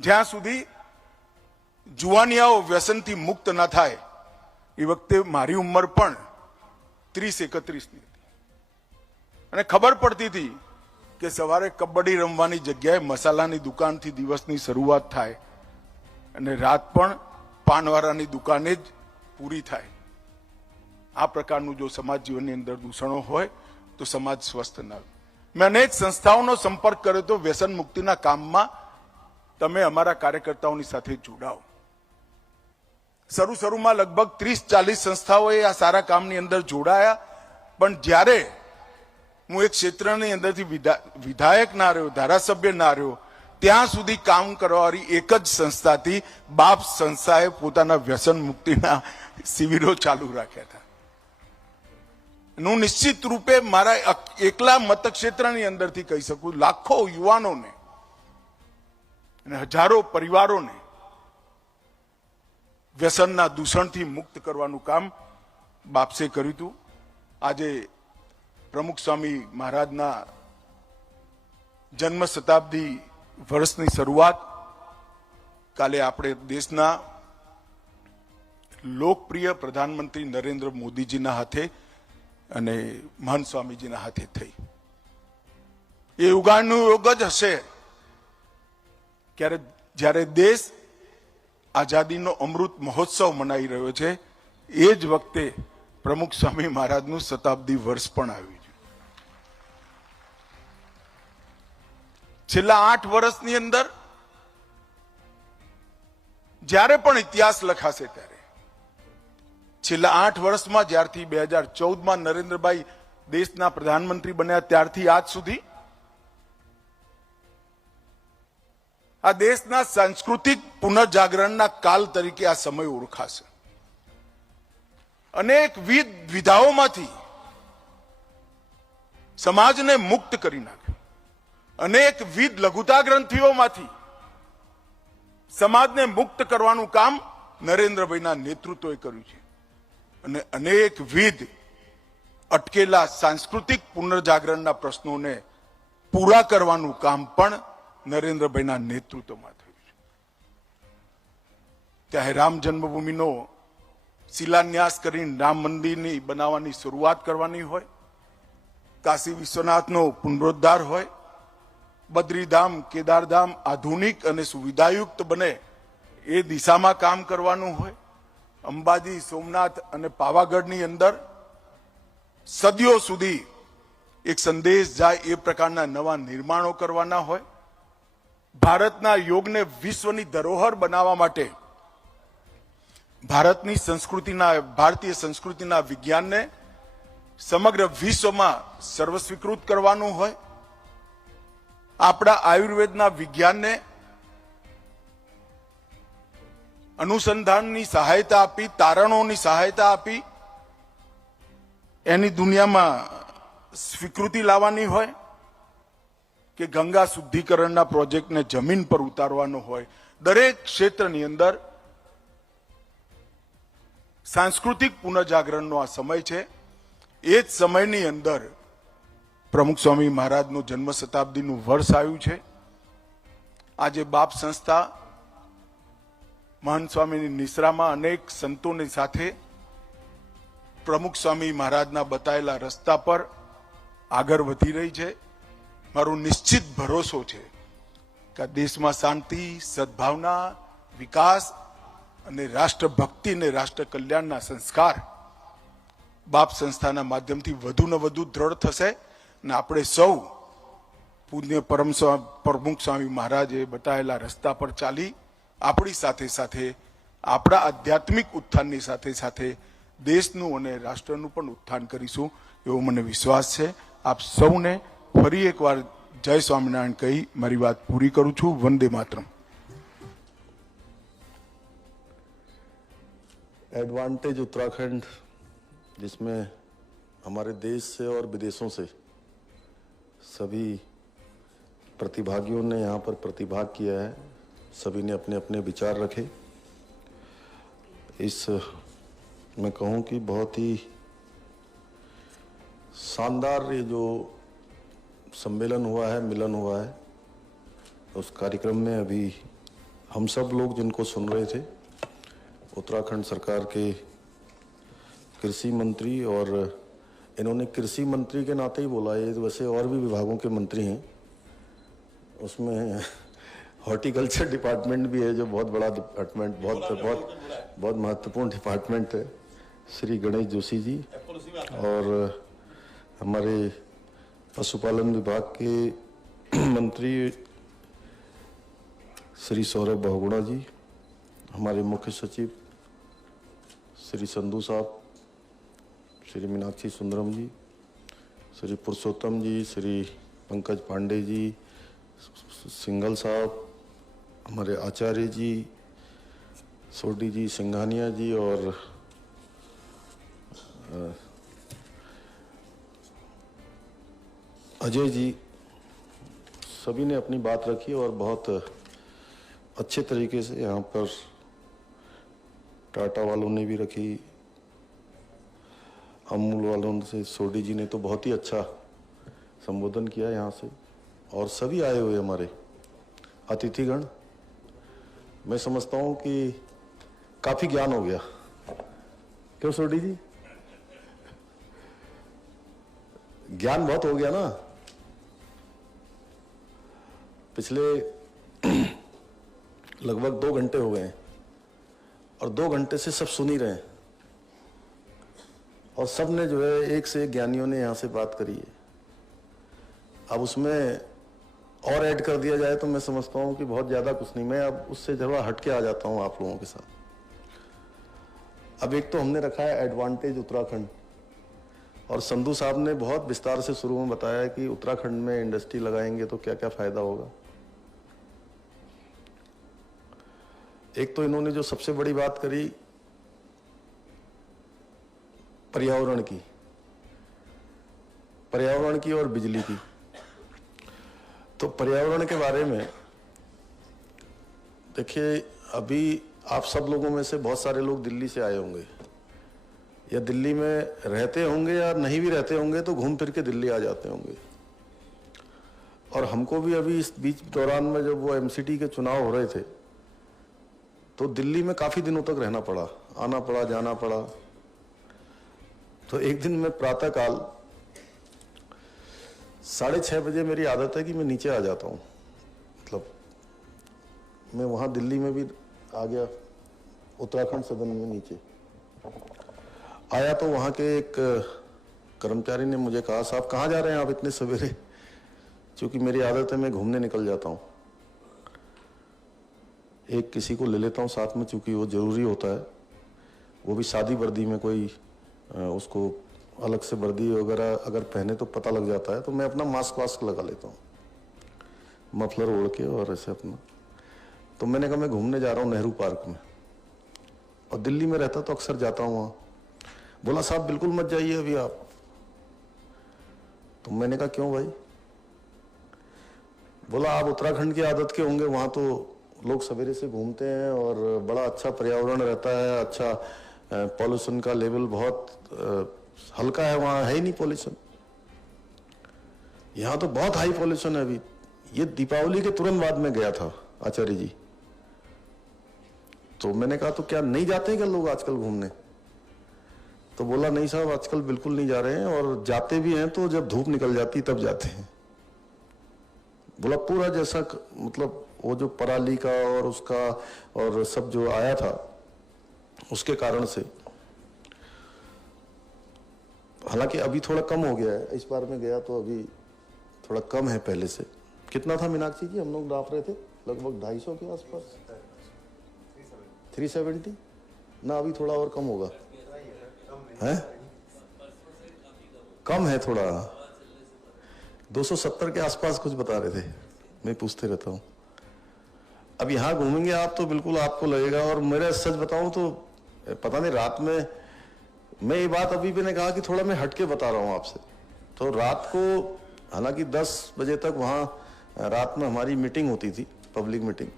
જ્યાં સુધી જુવાનિયાઓ વ્યસનથી મુક્ત ન થાય, એ વખતે મારી ઉંમર પણ 30-31 ની હતી, અને ખબર પડતી હતી કે સવારે કબડ્ડી રમવાની જગ્યાએ મસાલાની દુકાનથી દિવસની શરૂઆત થાય અને રાત પણ પાનવાળાની દુકાને જ પૂરી થાય. આ પ્રકારનું જો સમાજ જીવનની અંદર દૂષણો હોય તો સમાજ સ્વસ્થ ન હોય. મેં અનેક સંસ્થાઓનો સંપર્ક કર્યો તો વ્યસન મુક્તિના કામમાં તમે અમારા કાર્યકર્તાઓની સાથે જોડાઓ. શરૂમાં લગભગ 30-40 સંસ્થાઓએ આ સારા કામની અંદર જોડાયા, પણ જ્યારે હું એક ક્ષેત્રની અંદરથી વિધાયક ના રહ્યો, ધારાસભ્ય ના રહ્યો, ત્યાં સુધી કામ કરવાવાળી એક જ સંસ્થાથી બાપ સંસ્થાએ પોતાના વ્યસન મુક્તિના શિબિરો ચાલુ રાખ્યા હતા. હું નિશ્ચિત રૂપે મારા એકલા મતક્ષેત્રની અંદરથી કહી શકું, લાખો યુવાનોને અને હજારો પરિવારોને વ્યસનના દૂષણથી મુક્ત કરવાનું કામ બાપસે કર્યું હતું. આજે પ્રમુખ સ્વામી મહારાજના જન્મ શતાબ્દી વર્ષની શરૂઆત કાલે આપણે દેશના લોકપ્રિય પ્રધાનમંત્રી નરેન્દ્ર મોદીજીના હાથે અને મહાન સ્વામીજીના હાથે થઈ. એ યુગાનું યોગ જ હશે જ્યારે દેશ આઝાદીનો અમૃત મહોત્સવ મનાઈ રહ્યો છે. એ જ વખતે પ્રમુખ સ્વામી મહારાજનું શતાબ્દી વર્ષ પણ આવ્યું છે. છેલ્લા 8 વર્ષની અંદર જ્યારે પણ ઇતિહાસ લખાશે ત્યારે છેલ્લા 8 વર્ષમાં જ્યારથી 2014માં નરેન્દ્રભાઈ દેશના પ્રધાનમંત્રી બન્યા ત્યારથી આજ સુધી આ દેશના સાંસ્કૃતિક પુનર્જાગરણના કાલ તરીકે આ સમય ઓળખાશે. અનેક વિધાઓમાંથી સમાજને મુક્ત કરી નાખ્યો. અનેક લઘુતા ગ્રંથિઓમાંથી સમાજને મુક્ત કરવાનું કામ નરેન્દ્રભાઈના નેતૃત્વએ કર્યું છે. અને અનેક અટકેલા સાંસ્કૃતિક પુનર્જાગરણના પ્રશ્નોને પૂરા કરવાનું કામ પણ નરેન્દ્રભાઈના નેતૃત્વમાં થયું છે. ચાહે રામ જન્મભૂમિનો શિલાન્યાસ કરીને રામ મંદિરની બનાવવાની શરૂઆત કરવાની હોય, કાશી વિશ્વનાથનો પુનરોદ્ધાર હોય, બદ્રીધામ, કેદારધામ આધુનિક અને સુવિધાયુક્ત બને એ દિશામાં કામ કરવાનું હોય, અંબાજી, સોમનાથ અને પાવાગઢની અંદર સદીઓ સુધી એક સંદેશ જાય એ પ્રકારના નવા નિર્માણો કરવાના હોય, ભારતના યોગને વિશ્વની ધરોહર બનાવવા માટે ભારતીય સંસ્કૃતિના વિજ્ઞાનને સમગ્ર વિશ્વમાં સર્વસ્વીકૃત કરવાનું હોય, આપણા આયુર્વેદના વિજ્ઞાનને અનુસંધાનની સહાયતા આપી, તારણોની સહાયતા આપી એની દુનિયામાં સ્વીકૃતિ લાવવાની હોય કે ગંગા શુદ્ધિકરણના પ્રોજેક્ટને જમીન પર ઉતારવાનો હોય. દરેક ક્ષેત્રની અંદર સાંસ્કૃતિક પુનઃજાગરણનો આ સમય છે. એ જ સમયની અંદર પ્રમુખ સ્વામી મહારાજનું જન્મ શતાબ્દીનું વર્ષ આવ્યું છે. આજે બાપ સંસ્થા મહંત સ્વામીની નિશ્રામાં અનેક સંતોની સાથે પ્રમુખ સ્વામી મહારાજના બતાવેલા રસ્તા પર આગળ વધી રહી છે. મારો નિશ્ચિત ભરોસો છે કે દેશમાં શાંતિ, સદભાવના, વિકાસ અને રાષ્ટ્રભક્તિ અને રાષ્ટ્ર કલ્યાણના સંસ્કાર બાપ સંસ્થાના માધ્યમથી વધુ ને વધુ દ્રઢ થશે અને આપણે સૌ પૂજ્ય પ્રમુખ સ્વામી મહારાજે બતાવેલા રસ્તા પર ચાલી આપણી સાથે સાથે આપણા આધ્યાત્મિક ઉત્થાનની સાથે સાથે દેશનું અને રાષ્ટ્રનું પણ ઉત્થાન કરીશું એવો મને વિશ્વાસ છે. આપ સૌને ફરી એકવાર જય સ્વામિનારાયણ કહી મારી વાત પૂરી કરું છું. વંદે માતરમ. एडवांटेज उत्तराखंड, जिसमें हमारे देश से और विदेशों से सभी प्रतिभागियों ने यहाँ पर प्रतिभाग किया है. सभी ने अपने अपने विचार रखे. इस मैं कहूँ कि बहुत ही शानदार ये जो सम्मेलन हुआ है, मिलन हुआ है, उस कार्यक्रम में अभी हम सब लोग जिनको सुन रहे थे, उत्तराखंड सरकार के कृषि मंत्री, और इन्होंने कृषि मंत्री के नाते ही बोला, ये वैसे और भी विभागों के मंत्री हैं, उसमें हॉर्टिकल्चर डिपार्टमेंट भी है जो बहुत बड़ा डिपार्टमेंट, बहुत महत्वपूर्ण डिपार्टमेंट है, श्री गणेश जोशी जी, और हमारे पशुपालन विभाग के मंत्री श्री सौरभ बहुगुणा जी, हमारे मुख्य सचिव श्री संधू साहब, श्री मीनाक्षी सुंदरम जी, श्री पुरुषोत्तम जी, श्री पंकज पांडे जी, सिंगल साहब, हमारे आचार्य जी, सोडी जी, सिंघानिया जी और अजय जी, सभी ने अपनी बात रखी और बहुत अच्छे तरीके से यहाँ पर टाटा वालों ने भी रखी, अमूल वालों से सोडी जी ने तो बहुत ही अच्छा संबोधन किया यहाँ से, और सभी आए हुए हमारे अतिथिगण. मैं समझता हूँ कि काफी ज्ञान हो गया. क्यों सोडी जी? ज्ञान बहुत हो गया ना. पिछले लगभग 2 घंटे हो गए और 2 घंटे से सब सुन ही रहे हैं, और सब ने जो है एक से एक ज्ञानियों ने यहाँ से बात करी है. अब उसमें और ऐड कर दिया जाए तो मैं समझता हूँ कि बहुत ज्यादा कुछ नहीं. मैं अब उससे जरा हटके आ जाता हूँ आप लोगों के साथ. अब एक तो हमने रखा है एडवांटेज उत्तराखंड, और संधू साहब ने बहुत विस्तार से शुरू में बताया कि उत्तराखंड में इंडस्ट्री लगाएंगे तो क्या क्या फायदा होगा. एक तो इन्होंने जो सबसे बड़ी बात करी पर्यावरण की और बिजली की. तो पर्यावरण के बारे में देखिए, अभी आप सब लोगों में से बहुत सारे लोग दिल्ली से आए होंगे, या दिल्ली में रहते होंगे, या नहीं भी रहते होंगे तो घूम फिर के दिल्ली आ जाते होंगे. और हमको भी अभी इस बीच दौरान में जब वो एमसीटी के चुनाव हो रहे थे तो दिल्ली में काफी दिनों तक रहना पड़ा, आना पड़ा, जाना पड़ा. तो एक दिन मैं प्रातःकाल 6:30 बजे मेरी आदत है कि मैं नीचे आ जाता हूँ. मतलब मैं वहाँ दिल्ली में भी आ गया, उत्तराखंड सदन में नीचे आया तो वहाँ के एक कर्मचारी ने मुझे कहा, साहब कहाँ जा रहे हैं आप इतने सवेरे? क्योंकि मेरी आदत है मैं घूमने निकल जाता हूँ, एक किसी को ले लेता हूँ साथ में, चूंकि वो जरूरी होता है. वो भी शादी वर्दी में कोई उसको अलग से वर्दी वगैरह अगर पहने तो पता लग जाता है, तो मैं अपना मास्क वास्क लगा लेता हूँ, मफलर ओढ़ के और ऐसे अपना। तो मैंने कहा मैं घूमने जा रहा हूँ नेहरू पार्क में, और दिल्ली में रहता तो अक्सर जाता हूँ वहाँ। बोला साहब बिल्कुल मत जाइए अभी आप। तो मैंने कहा क्यों भाई? बोला आप उत्तराखंड की आदत के होंगे, वहाँ तो लोग सवेरे से घूमते हैं और बड़ा अच्छा पर्यावरण रहता है, अच्छा पॉल्यूशन का लेवल बहुत हल्का है, वहाँ है ही नहीं पॉल्यूशन। यहाँ तो बहुत हाई पॉल्यूशन है अभी। ये दीपावली के तुरंत बाद में गया था आचार्य जी, तो मैंने कहा तो क्या नहीं जाते हैं क्या लोग आजकल घूमने? तो बोला नहीं साहब आजकल बिल्कुल नहीं जा रहे हैं, और जाते भी हैं तो जब धूप निकल जाती तब जाते हैं। बोला पूरा जैसा मतलब वो जो पराली का और उसका और सब जो आया था उसके कारण से, हालांकि अभी थोड़ा कम हो गया है, इस बार में गया तो अभी थोड़ा कम है पहले से। कितना था मीनाक्षी जी हम लोग नाप रहे थे? लगभग 250 के आसपास, 370 ना, अभी थोड़ा और कम होगा है, कम है थोड़ा, 270 के आसपास कुछ बता रहे थे, मैं पूछते रहता हूँ। अब यहाँ घूमेंगे आप तो बिल्कुल आपको लगेगा, और मेरा सच बताऊं तो पता नहीं रात में मैं ये बात अभी भी ने कहा कि थोड़ा मैं हटके बता रहा हूँ आपसे। तो रात को हालांकि 10 बजे तक वहाँ रात में हमारी मीटिंग होती थी, पब्लिक मीटिंग,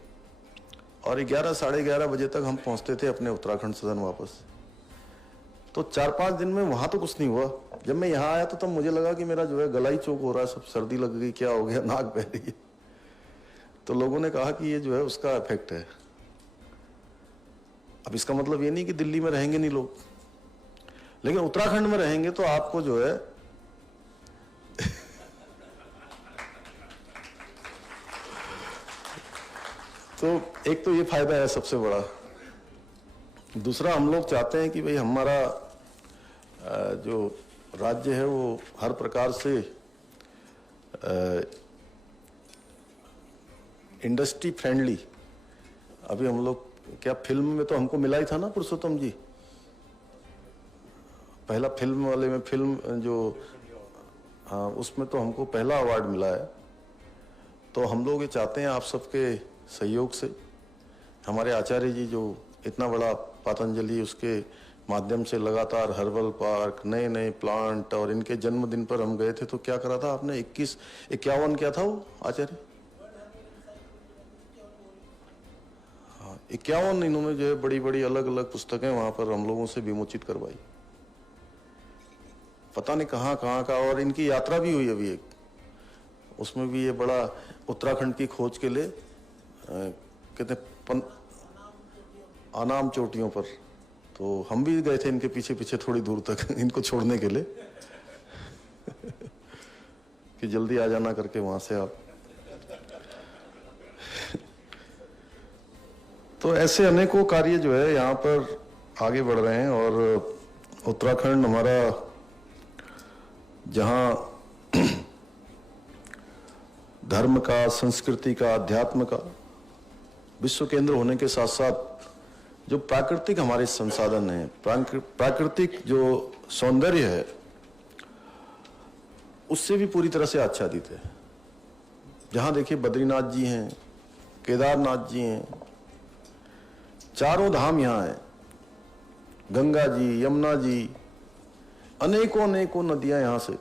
और 11 साढ़े 11 बजे तक हम पहुँचते थे अपने उत्तराखंड सदन वापस। तो 4-5 दिन में वहाँ तो कुछ नहीं हुआ। जब मैं यहाँ आया तो तब मुझे लगा कि मेरा जो है गला ही चोक हो रहा है, सब सर्दी लग गई, क्या हो गया, नाक बह रही है। तो लोगों ने कहा कि ये जो है उसका इफेक्ट है। अब इसका मतलब ये नहीं कि दिल्ली में रहेंगे नहीं लोग, लेकिन उत्तराखंड में रहेंगे तो आपको जो है तो एक तो ये फायदा है सबसे बड़ा। दूसरा, हम लोग चाहते हैं कि भाई हमारा जो राज्य है वो हर प्रकार से इंडस्ट्री फ्रेंडली। अभी हम लोग क्या फिल्म में तो हमको मिला ही था ना पुरुषोत्तम जी, पहला फिल्म वाले में फिल्म जो, हाँ उसमें तो हमको पहला अवार्ड मिला है। तो हम लोग ये चाहते हैं आप सबके सहयोग से, हमारे आचार्य जी जो इतना बड़ा पतंजलि उसके माध्यम से लगातार हर्बल पार्क, नए नए प्लांट, और इनके जन्मदिन पर हम गए थे तो क्या करा था आपने 51 क्या था वो आचार्य, 51 इन्होंने जो है बड़ी बड़ी अलग अलग पुस्तकें वहां पर हम लोगों से विमोचित करवाई, पता नहीं कहाँ कहाँ का। और इनकी यात्रा भी हुई अभी एक, उसमें भी ये बड़ा उत्तराखंड की खोज के लिए कहते अनाम चोटियों पर, तो हम भी गए थे इनके पीछे पीछे थोड़ी दूर तक इनको छोड़ने के लिए कि जल्दी आ जाना करके वहां से आप। तो ऐसे अनेकों कार्य जो है यहाँ पर आगे बढ़ रहे हैं, और उत्तराखंड हमारा जहाँ धर्म का, संस्कृति का, अध्यात्म का विश्व केंद्र होने के साथ साथ जो प्राकृतिक हमारे संसाधन हैं, प्राकृतिक जो सौंदर्य है उससे भी पूरी तरह से आच्छादित है। जहां देखिए बद्रीनाथ जी हैं, केदारनाथ जी हैं, चारों धाम यहाँ हैं, गंगा जी, यमुना जी, अनेकों अनेकों नदियां यहाँ से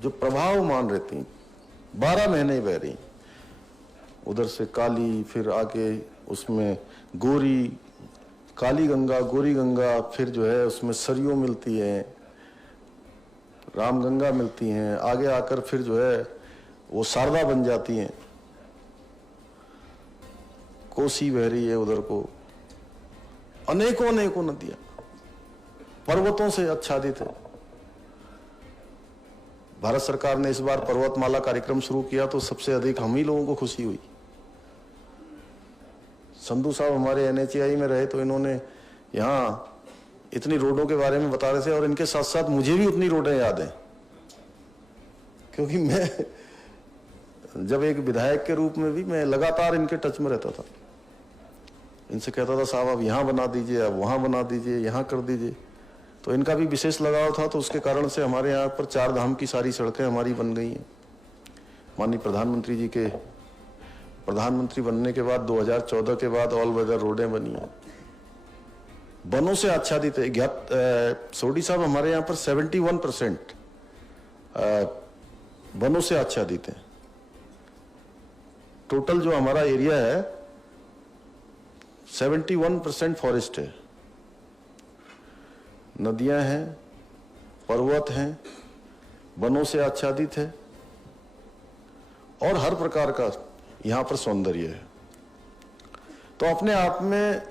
जो प्रवाहमान रहती हैं, 12 महीने बह रही, उधर से काली, फिर आगे उसमें गोरी, काली गंगा, गोरी गंगा, फिर जो है उसमें सरयू मिलती है, राम गंगा मिलती हैं, आगे आकर फिर जो है वो शारदा बन जाती हैं, कोसी बह रही है उधर को, अनेकों अनेकों नदियां पर्वतों से आच्छादित है। भारत सरकार ने इस बार पर्वतमाला कार्यक्रम शुरू किया तो सबसे अधिक हम ही लोगों को खुशी हुई। संधू साहब हमारे NHAI में रहे तो इन्होंने यहाँ इतनी रोडों के बारे में बता रहे थे, और इनके साथ साथ मुझे भी उतनी रोडें याद हैं, क्योंकि मैं जब एक विधायक के रूप में भी मैं लगातार इनके टच में रहता था। इनसे कहता था साहब आप यहाँ बना दीजिए, आप वहाँ बना दीजिए, यहाँ कर दीजिए। तो इनका भी विशेष लगाव था, तो उसके कारण से हमारे यहाँ पर 4 धाम की सारी सड़कें हमारी बन गई हैं। माननीय प्रधानमंत्री जी के प्रधानमंत्री बनने के बाद 2014 के बाद ऑल वेदर रोडें बनी हैं, वनों से आच्छादित है। सोडी साहब, हमारे यहाँ पर 71% वनों से आच्छादित है। टोटल जो हमारा एरिया है 71% फॉरेस्ट है। नदियां हैं, पर्वत हैं, वनों से आच्छादित है और हर प्रकार का यहाँ पर सौंदर्य है। तो अपने आप में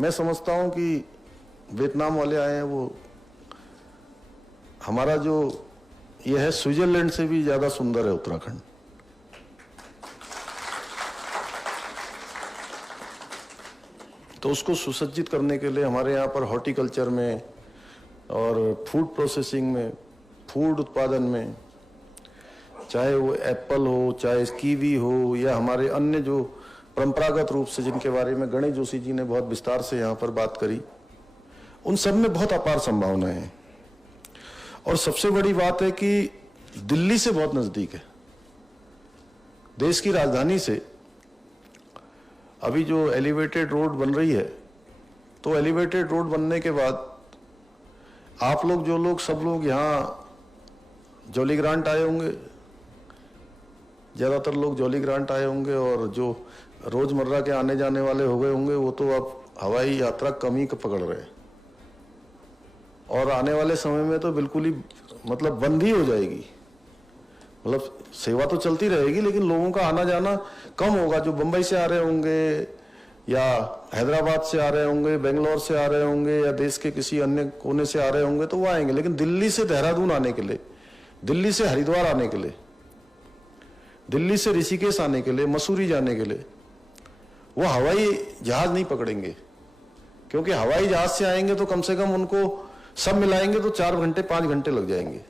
मैं समझता हूँ कि वियतनाम वाले आए हैं, वो हमारा जो ये है स्विट्जरलैंड से भी ज्यादा सुंदर है उत्तराखंड। तो उसको सुसज्जित करने के लिए हमारे यहाँ पर हॉर्टिकल्चर में और फूड प्रोसेसिंग में, फूड उत्पादन में, चाहे वो एप्पल हो, चाहे कीवी हो, या हमारे अन्य जो परंपरागत रूप से जिनके बारे में गणेश जोशी जी ने बहुत विस्तार से यहाँ पर बात करी, उन सब में बहुत अपार संभावनाएं हैं। और सबसे बड़ी बात है कि दिल्ली से बहुत नजदीक है, देश की राजधानी से। अभी जो एलिवेटेड रोड बन रही है, तो एलिवेटेड रोड बनने के बाद आप लोग जो लोग सब लोग यहाँ जॉली ग्रांट आए होंगे, ज्यादातर लोग जॉली ग्रांट आए होंगे, और जो रोजमर्रा के आने जाने वाले हो गए होंगे वो तो अब हवाई यात्रा कम ही पकड़ रहे हैं। और आने वाले समय में तो बिल्कुल ही मतलब बंद ही हो जाएगी। मतलब सेवा तो चलती रहेगी लेकिन लोगों का आना जाना कम होगा। जो बंबई से आ रहे होंगे या हैदराबाद से आ रहे होंगे, बेंगलोर से आ रहे होंगे, या देश के किसी अन्य कोने से आ रहे होंगे तो वो आएंगे। लेकिन दिल्ली से देहरादून आने के लिए, दिल्ली से हरिद्वार आने के लिए, दिल्ली से ऋषिकेश आने के लिए, मसूरी जाने के लिए वो हवाई जहाज नहीं पकड़ेंगे, क्योंकि हवाई जहाज से आएंगे तो कम से कम उनको सब मिलाएंगे तो 4 घंटे 5 घंटे लग जाएंगे।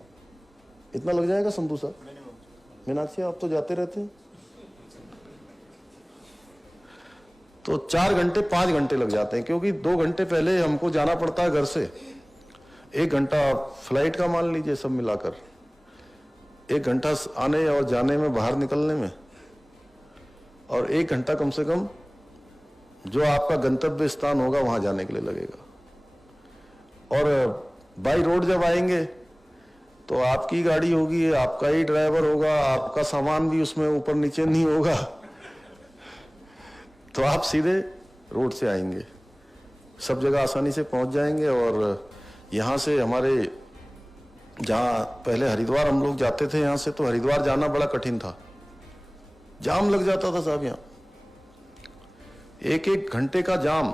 इतना लग जाएगा संधू साहब? मीनाक्षी, आप तो जाते रहते हैं। तो 4 घंटे 5 घंटे लग जाते हैं, क्योंकि 2 घंटे पहले हमको जाना पड़ता है घर से। 1 घंटा फ्लाइट का मान लीजिए, सब मिलाकर 1 घंटा आने और जाने में, बाहर निकलने में, और 1 घंटा कम से कम जो आपका गंतव्य स्थान होगा वहां जाने के लिए लगेगा। और बाई रोड जब आएंगे तो आपकी गाड़ी होगी, आपका ही ड्राइवर होगा, आपका सामान भी उसमें ऊपर नीचे नहीं होगा, तो आप सीधे रोड से आएंगे, सब जगह आसानी से पहुंच जाएंगे। और यहाँ से हमारे, जहाँ पहले हरिद्वार हम लोग जाते थे यहाँ से, तो हरिद्वार जाना बड़ा कठिन था, जाम लग जाता था साहब। यहाँ 1-1 घंटे का जाम,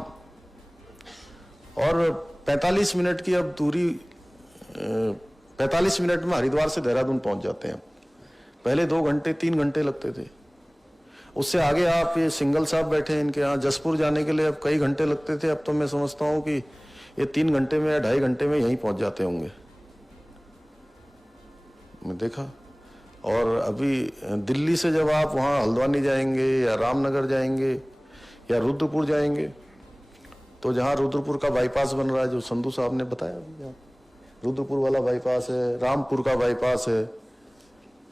और 45 मिनट की अब दूरी, 45 मिनट में हरिद्वार से देहरादून पहुंच जाते हैं। पहले 2 घंटे 3 घंटे लगते थे। उससे आगे आप ये सिंगल साहब बैठे हैं, इनके यहाँ जसपुर जाने के लिए अब कई घंटे लगते थे, अब तो मैं समझता हूँ कि ये 3 घंटे में या 2.5 घंटे में यहीं पहुंच जाते होंगे, मैं देखा। और अभी दिल्ली से जब आप वहाँ हल्द्वानी जाएंगे या रामनगर जाएंगे या रुद्रपुर जाएंगे, तो जहाँ रुद्रपुर का बाईपास बन रहा है, जो संधू साहब ने बताया, अभी रुद्रपुर वाला बाईपास है, रामपुर का बाईपास है,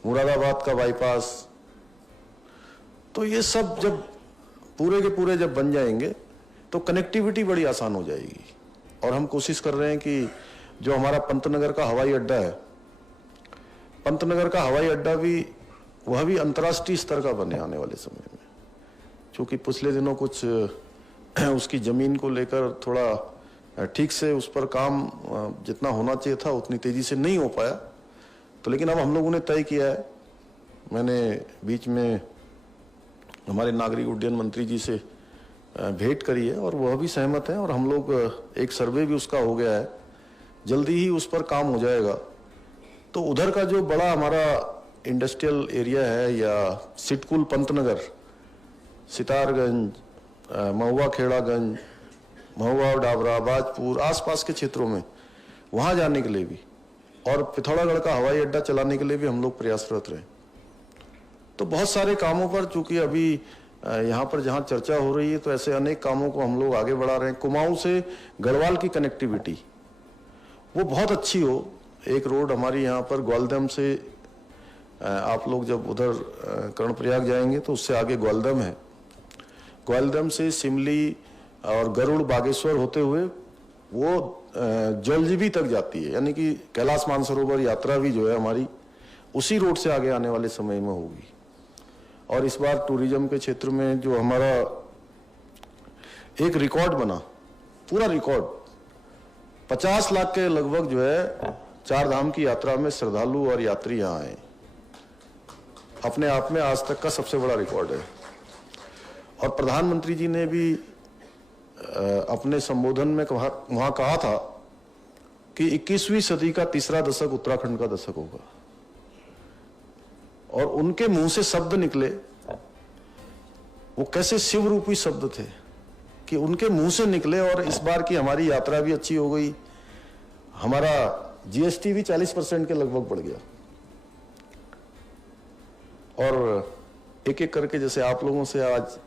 मुरादाबाद का बाईपास, तो ये सब जब पूरे के पूरे जब बन जाएंगे तो कनेक्टिविटी बड़ी आसान हो जाएगी। और हम कोशिश कर रहे हैं कि जो हमारा पंतनगर का हवाई अड्डा है, पंतनगर का हवाई अड्डा भी, वह भी अंतर्राष्ट्रीय स्तर का बने आने वाले समय में। क्योंकि पिछले दिनों कुछ उसकी जमीन को लेकर थोड़ा ठीक से उस पर काम जितना होना चाहिए था उतनी तेजी से नहीं हो पाया, तो लेकिन अब हम लोगों ने तय किया है, मैंने बीच में हमारे नागरिक उड्डयन मंत्री जी से भेंट करी है और वह भी सहमत है, और हम लोग एक सर्वे भी उसका हो गया है, जल्दी ही उस पर काम हो जाएगा। तो उधर का जो बड़ा हमारा इंडस्ट्रियल एरिया है, या सिटकुल पंतनगर, सितारगंज, महुआ खेड़ागंज, महुआ डाबरा, बाजपुर, आसपास के क्षेत्रों में, वहां जाने के लिए भी, और पिथौरागढ़ का हवाई अड्डा चलाने के लिए भी हम लोग प्रयासरत रहे। तो बहुत सारे कामों पर, चूंकि अभी यहाँ पर जहाँ चर्चा हो रही है, तो ऐसे अनेक कामों को हम लोग आगे बढ़ा रहे हैं। कुमाऊं से गढ़वाल की कनेक्टिविटी, वो बहुत अच्छी हो। एक रोड हमारी यहाँ पर ग्वालदम से, आप लोग जब उधर कर्णप्रयाग जाएंगे तो उससे आगे ग्वालदम है, ग्वालदम से सिमली और गरुड़ बागेश्वर होते हुए वो जलजीबी तक जाती है, यानी कि कैलाश मानसरोवर यात्रा भी जो है हमारी उसी रोड से आगे आने वाले समय में होगी। और इस बार टूरिज्म के क्षेत्र में जो हमारा एक रिकॉर्ड बना, पूरा रिकॉर्ड 50 लाख के लगभग जो है चार धाम की यात्रा में श्रद्धालु और यात्री यहाँ आए, अपने आप में आज तक का सबसे बड़ा रिकॉर्ड है। और प्रधानमंत्री जी ने भी अपने संबोधन में वहां कहा था कि 21वीं सदी का तीसरा दशक उत्तराखंड का दशक होगा, और उनके मुंह से शब्द निकले वो कैसे शिव रूपी शब्द थे कि उनके मुंह से निकले। और इस बार की हमारी यात्रा भी अच्छी हो गई, हमारा जीएसटी भी 40% के लगभग बढ़ गया। और एक एक करके जैसे आप लोगों से आज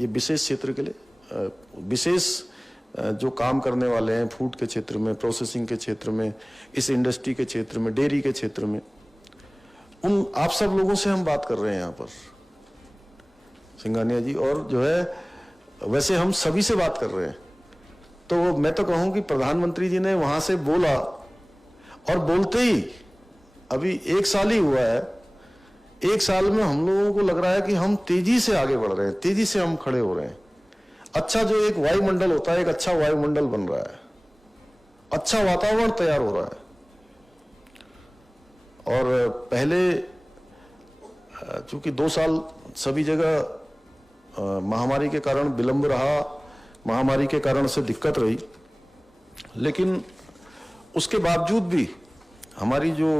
ये विशेष क्षेत्र के लिए विशेष जो काम करने वाले हैं, फूड के क्षेत्र में, प्रोसेसिंग के क्षेत्र में, इस इंडस्ट्री के क्षेत्र में, डेयरी के क्षेत्र में, उन आप सब लोगों से हम बात कर रहे हैं यहाँ पर सिंघानिया जी, और जो है वैसे हम सभी से बात कर रहे हैं। तो मैं तो कहूं कि प्रधानमंत्री जी ने वहां से बोला और बोलते ही अभी 1 साल ही हुआ है, 1 साल में हम लोगों को लग रहा है कि हम तेजी से आगे बढ़ रहे हैं, तेजी से हम खड़े हो रहे हैं। अच्छा जो एक वायुमंडल होता है, एक अच्छा वायुमंडल बन रहा है, अच्छा वातावरण तैयार हो रहा है। और पहले चूंकि 2 साल सभी जगह महामारी के कारण विलंब रहा, महामारी के कारण से दिक्कत रही, लेकिन उसके बावजूद भी हमारी जो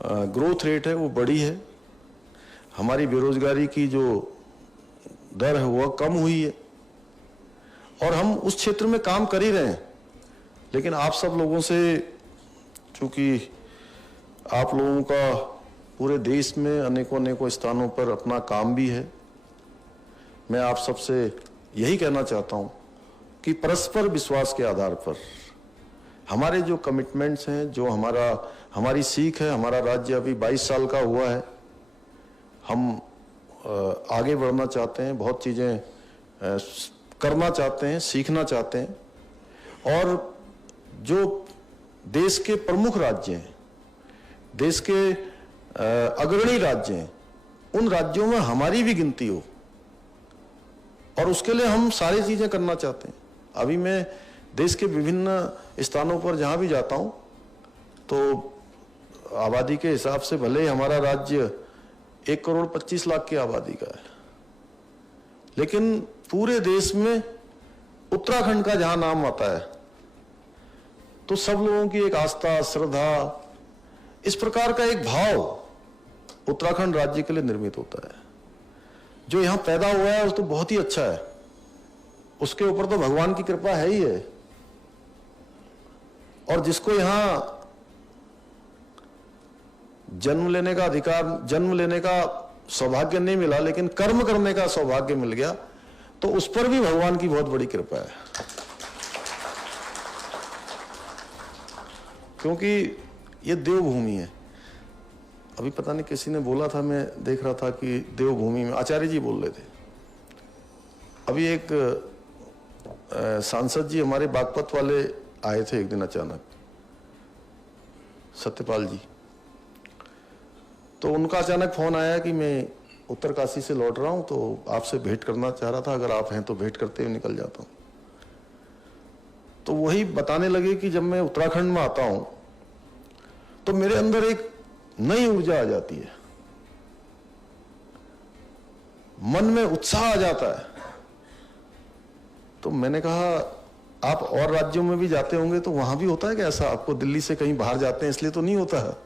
ग्रोथ रेट है वो बढ़ी है, हमारी बेरोजगारी की जो दर है वह कम हुई है, और हम उस क्षेत्र में काम कर ही रहे हैं। लेकिन आप सब लोगों से, चूंकि आप लोगों का पूरे देश में अनेकों अनेकों स्थानों पर अपना काम भी है, मैं आप सबसे यही कहना चाहता हूं कि परस्पर विश्वास के आधार पर हमारे जो कमिटमेंट्स हैं, जो हमारी सीख है, हमारा राज्य अभी 22 साल का हुआ है, हम आगे बढ़ना चाहते हैं, बहुत चीजें करना चाहते हैं, सीखना चाहते हैं, और जो देश के प्रमुख राज्य हैं, देश के अग्रणी राज्य हैं, उन राज्यों में हमारी भी गिनती हो, और उसके लिए हम सारी चीजें करना चाहते हैं। अभी मैं देश के विभिन्न स्थानों पर जहां भी जाता हूं तो आबादी के हिसाब से भले ही हमारा राज्य 1 करोड़ 25 लाख की आबादी का है, लेकिन पूरे देश में उत्तराखंड का जहां नाम आता है तो सब लोगों की एक आस्था, श्रद्धा, इस प्रकार का एक भाव उत्तराखंड राज्य के लिए निर्मित होता है। जो यहां पैदा हुआ है वो तो बहुत ही अच्छा है, उसके ऊपर तो भगवान की कृपा है ही है। और जिसको यहां जन्म लेने का अधिकार, जन्म लेने का सौभाग्य नहीं मिला, लेकिन कर्म करने का सौभाग्य मिल गया, तो उस पर भी भगवान की बहुत बड़ी कृपा है। क्योंकि ये देवभूमि है। अभी पता नहीं किसी ने बोला था, मैं देख रहा था कि देवभूमि में, आचार्य जी बोल रहे थे, अभी एक सांसद जी हमारे बागपत वाले आए थे एक दिन अचानक, सत्यपाल जी, तो उनका अचानक फोन आया कि मैं उत्तरकाशी से लौट रहा हूं, तो आपसे भेंट करना चाह रहा था, अगर आप हैं तो भेंट करते हुए निकल जाता हूं। तो वही बताने लगे कि जब मैं उत्तराखंड में आता हूं तो मेरे अंदर एक नई ऊर्जा आ जाती है, मन में उत्साह आ जाता है। तो मैंने कहा आप और राज्यों में भी जाते होंगे तो वहां भी होता है क्या ऐसा? आपको दिल्ली से कहीं बाहर जाते हैं इसलिए तो नहीं होता है?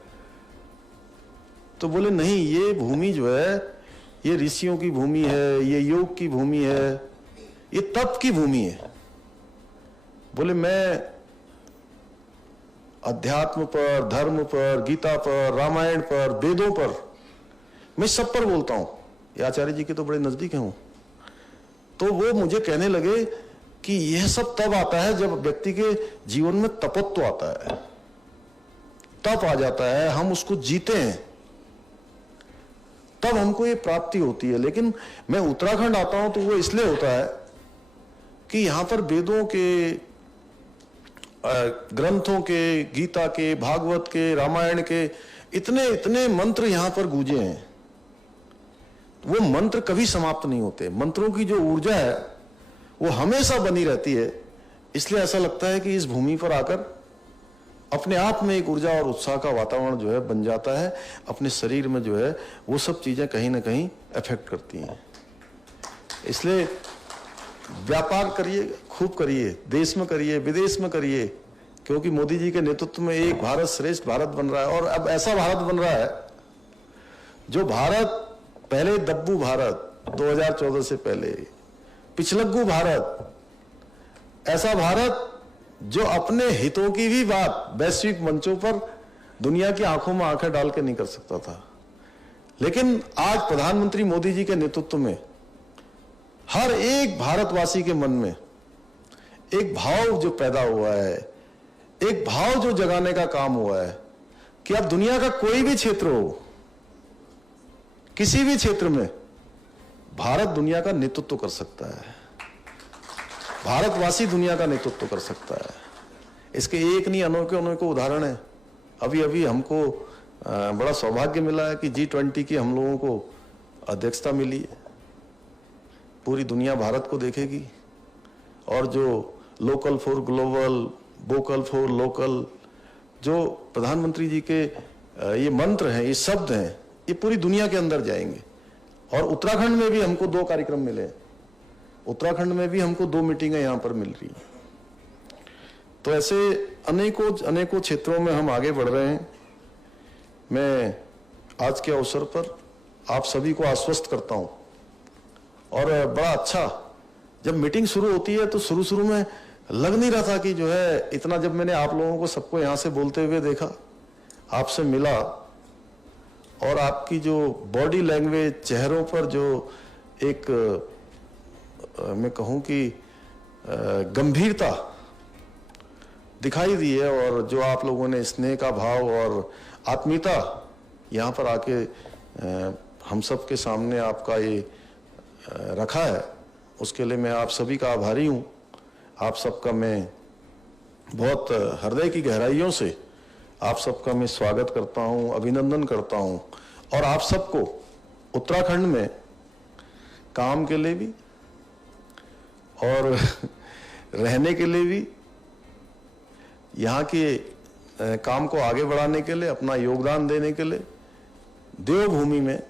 तो बोले नहीं, ये भूमि जो है ये ऋषियों की भूमि है, ये योग की भूमि है, ये तप की भूमि है। बोले मैं अध्यात्म पर, धर्म पर, गीता पर, रामायण पर, वेदों पर, मैं सब पर बोलता हूं। ये आचार्य जी के तो बड़े नजदीक हैं। तो वो मुझे कहने लगे कि यह सब तब आता है जब व्यक्ति के जीवन में तपत्व आता है, तप आ जाता है, हम उसको जीते हैं, तब हमको ये प्राप्ति होती है। लेकिन मैं उत्तराखंड आता हूं तो वो इसलिए होता है कि यहां पर वेदों के, ग्रंथों के, गीता के, भागवत के, रामायण के इतने इतने मंत्र यहां पर गूंजे हैं। वो मंत्र कभी समाप्त नहीं होते। मंत्रों की जो ऊर्जा है वो हमेशा बनी रहती है। इसलिए ऐसा लगता है कि इस भूमि पर आकर अपने आप में एक ऊर्जा और उत्साह का वातावरण जो है बन जाता है। अपने शरीर में जो है वो सब चीजें कहीं ना कहीं अफेक्ट करती हैं। इसलिए व्यापार करिए, खूब करिए, देश में करिए, विदेश में करिए, क्योंकि मोदी जी के नेतृत्व में एक भारत श्रेष्ठ भारत बन रहा है। और अब ऐसा भारत बन रहा है जो भारत पहले दब्बू भारत 2014 से पहले, पिछलग्गू भारत, ऐसा भारत जो अपने हितों की भी बात वैश्विक मंचों पर दुनिया की आंखों में आंखें डाल के नहीं कर सकता था। लेकिन आज प्रधानमंत्री मोदी जी के नेतृत्व में हर एक भारतवासी के मन में एक भाव जो पैदा हुआ है, एक भाव जो जगाने का काम हुआ है कि अब दुनिया का कोई भी क्षेत्र हो, किसी भी क्षेत्र में भारत दुनिया का नेतृत्व कर सकता है, भारतवासी दुनिया का नेतृत्व कर सकता है। इसके एक नहीं अनोखे अनोखे उदाहरण है। अभी अभी हमको बड़ा सौभाग्य मिला है कि G20 की हम लोगों को अध्यक्षता मिली है। पूरी दुनिया भारत को देखेगी और जो local for global, vocal for local, जो प्रधानमंत्री जी के ये मंत्र हैं, ये शब्द हैं, ये पूरी दुनिया के अंदर जाएंगे। और उत्तराखंड में भी हमको 2 कार्यक्रम मिले, उत्तराखंड में भी हमको 2 मीटिंगें यहां पर मिल रही हैं। तो ऐसे अनेकों क्षेत्रों में हम आगे बढ़ रहे हैं। मैं आज के अवसर पर आप सभी को आश्वस्त करता हूं। और बड़ा अच्छा, जब मीटिंग शुरू होती है तो शुरू में लग नहीं रहा था कि जो है इतना, जब मैंने आप लोगों को सबको यहां से बोलते हुए देखा, आपसे मिला और आपकी जो बॉडी लैंग्वेज, चेहरों पर जो एक मैं कहूं कि गंभीरता दिखाई दी है और जो आप लोगों ने स्नेह का भाव और आत्मीयता यहाँ पर आके हम सब के सामने आपका ये रखा है, उसके लिए मैं आप सभी का आभारी हूँ। आप सबका मैं बहुत हृदय की गहराइयों से आप सबका मैं स्वागत करता हूँ, अभिनंदन करता हूँ। और आप सबको उत्तराखंड में काम के लिए भी और रहने के लिए भी, यहाँ के काम को आगे बढ़ाने के लिए, अपना योगदान देने के लिए, देवभूमि में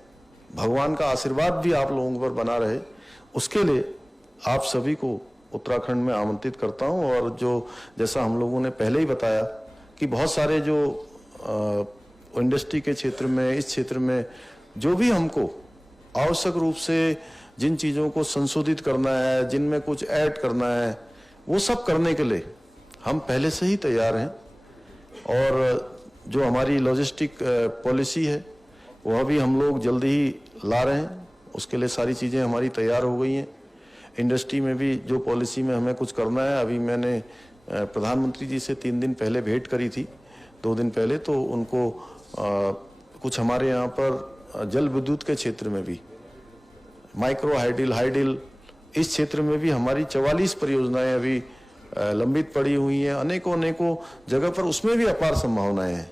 भगवान का आशीर्वाद भी आप लोगों पर बना रहे, उसके लिए आप सभी को उत्तराखंड में आमंत्रित करता हूं। और जो जैसा हम लोगों ने पहले ही बताया कि बहुत सारे जो इंडस्ट्री के क्षेत्र में, इस क्षेत्र में जो भी हमको आवश्यक रूप से जिन चीज़ों को संशोधित करना है, जिनमें कुछ ऐड करना है, वो सब करने के लिए हम पहले से ही तैयार हैं। और जो हमारी लॉजिस्टिक पॉलिसी है वह भी हम लोग जल्दी ही ला रहे हैं, उसके लिए सारी चीज़ें हमारी तैयार हो गई हैं। इंडस्ट्री में भी जो पॉलिसी में हमें कुछ करना है, अभी मैंने प्रधानमंत्री जी से 3 दिन पहले भेंट करी थी, 2 दिन पहले, तो उनको कुछ हमारे यहाँ पर जल विद्युत के क्षेत्र में भी, माइक्रो हाइडिल, इस क्षेत्र में भी हमारी 44 परियोजनाएं अभी लंबित पड़ी हुई हैं, अनेकों जगह पर, उसमें भी अपार संभावनाएं हैं।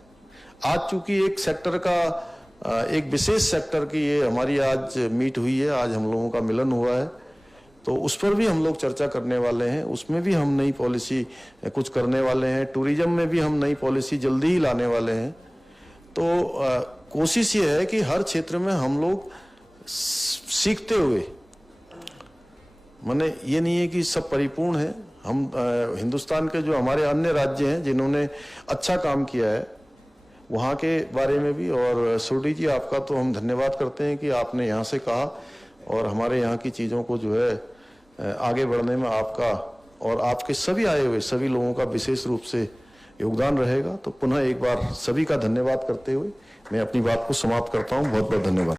आज चूंकि एक सेक्टर का, एक विशेष सेक्टर की ये हमारी आज मीट हुई है, आज हम लोगों का मिलन हुआ है, तो उस पर भी हम लोग चर्चा करने वाले हैं। उसमें भी हम नई पॉलिसी कुछ करने वाले हैं। टूरिज्म में भी हम नई पॉलिसी जल्दी ही लाने वाले हैं। तो कोशिश ये है कि हर क्षेत्र में हम लोग सीखते हुए, माने ये नहीं है कि सब परिपूर्ण है। हम हिंदुस्तान के जो हमारे अन्य राज्य हैं जिन्होंने अच्छा काम किया है, वहाँ के बारे में भी। और सोडी जी, आपका तो हम धन्यवाद करते हैं कि आपने यहाँ से कहा और हमारे यहाँ की चीज़ों को जो है आगे बढ़ने में आपका और आपके सभी आए हुए सभी लोगों का विशेष रूप से योगदान रहेगा। तो पुनः एक बार सभी का धन्यवाद करते हुए मैं अपनी बात को समाप्त करता हूँ। बहुत बहुत धन्यवाद।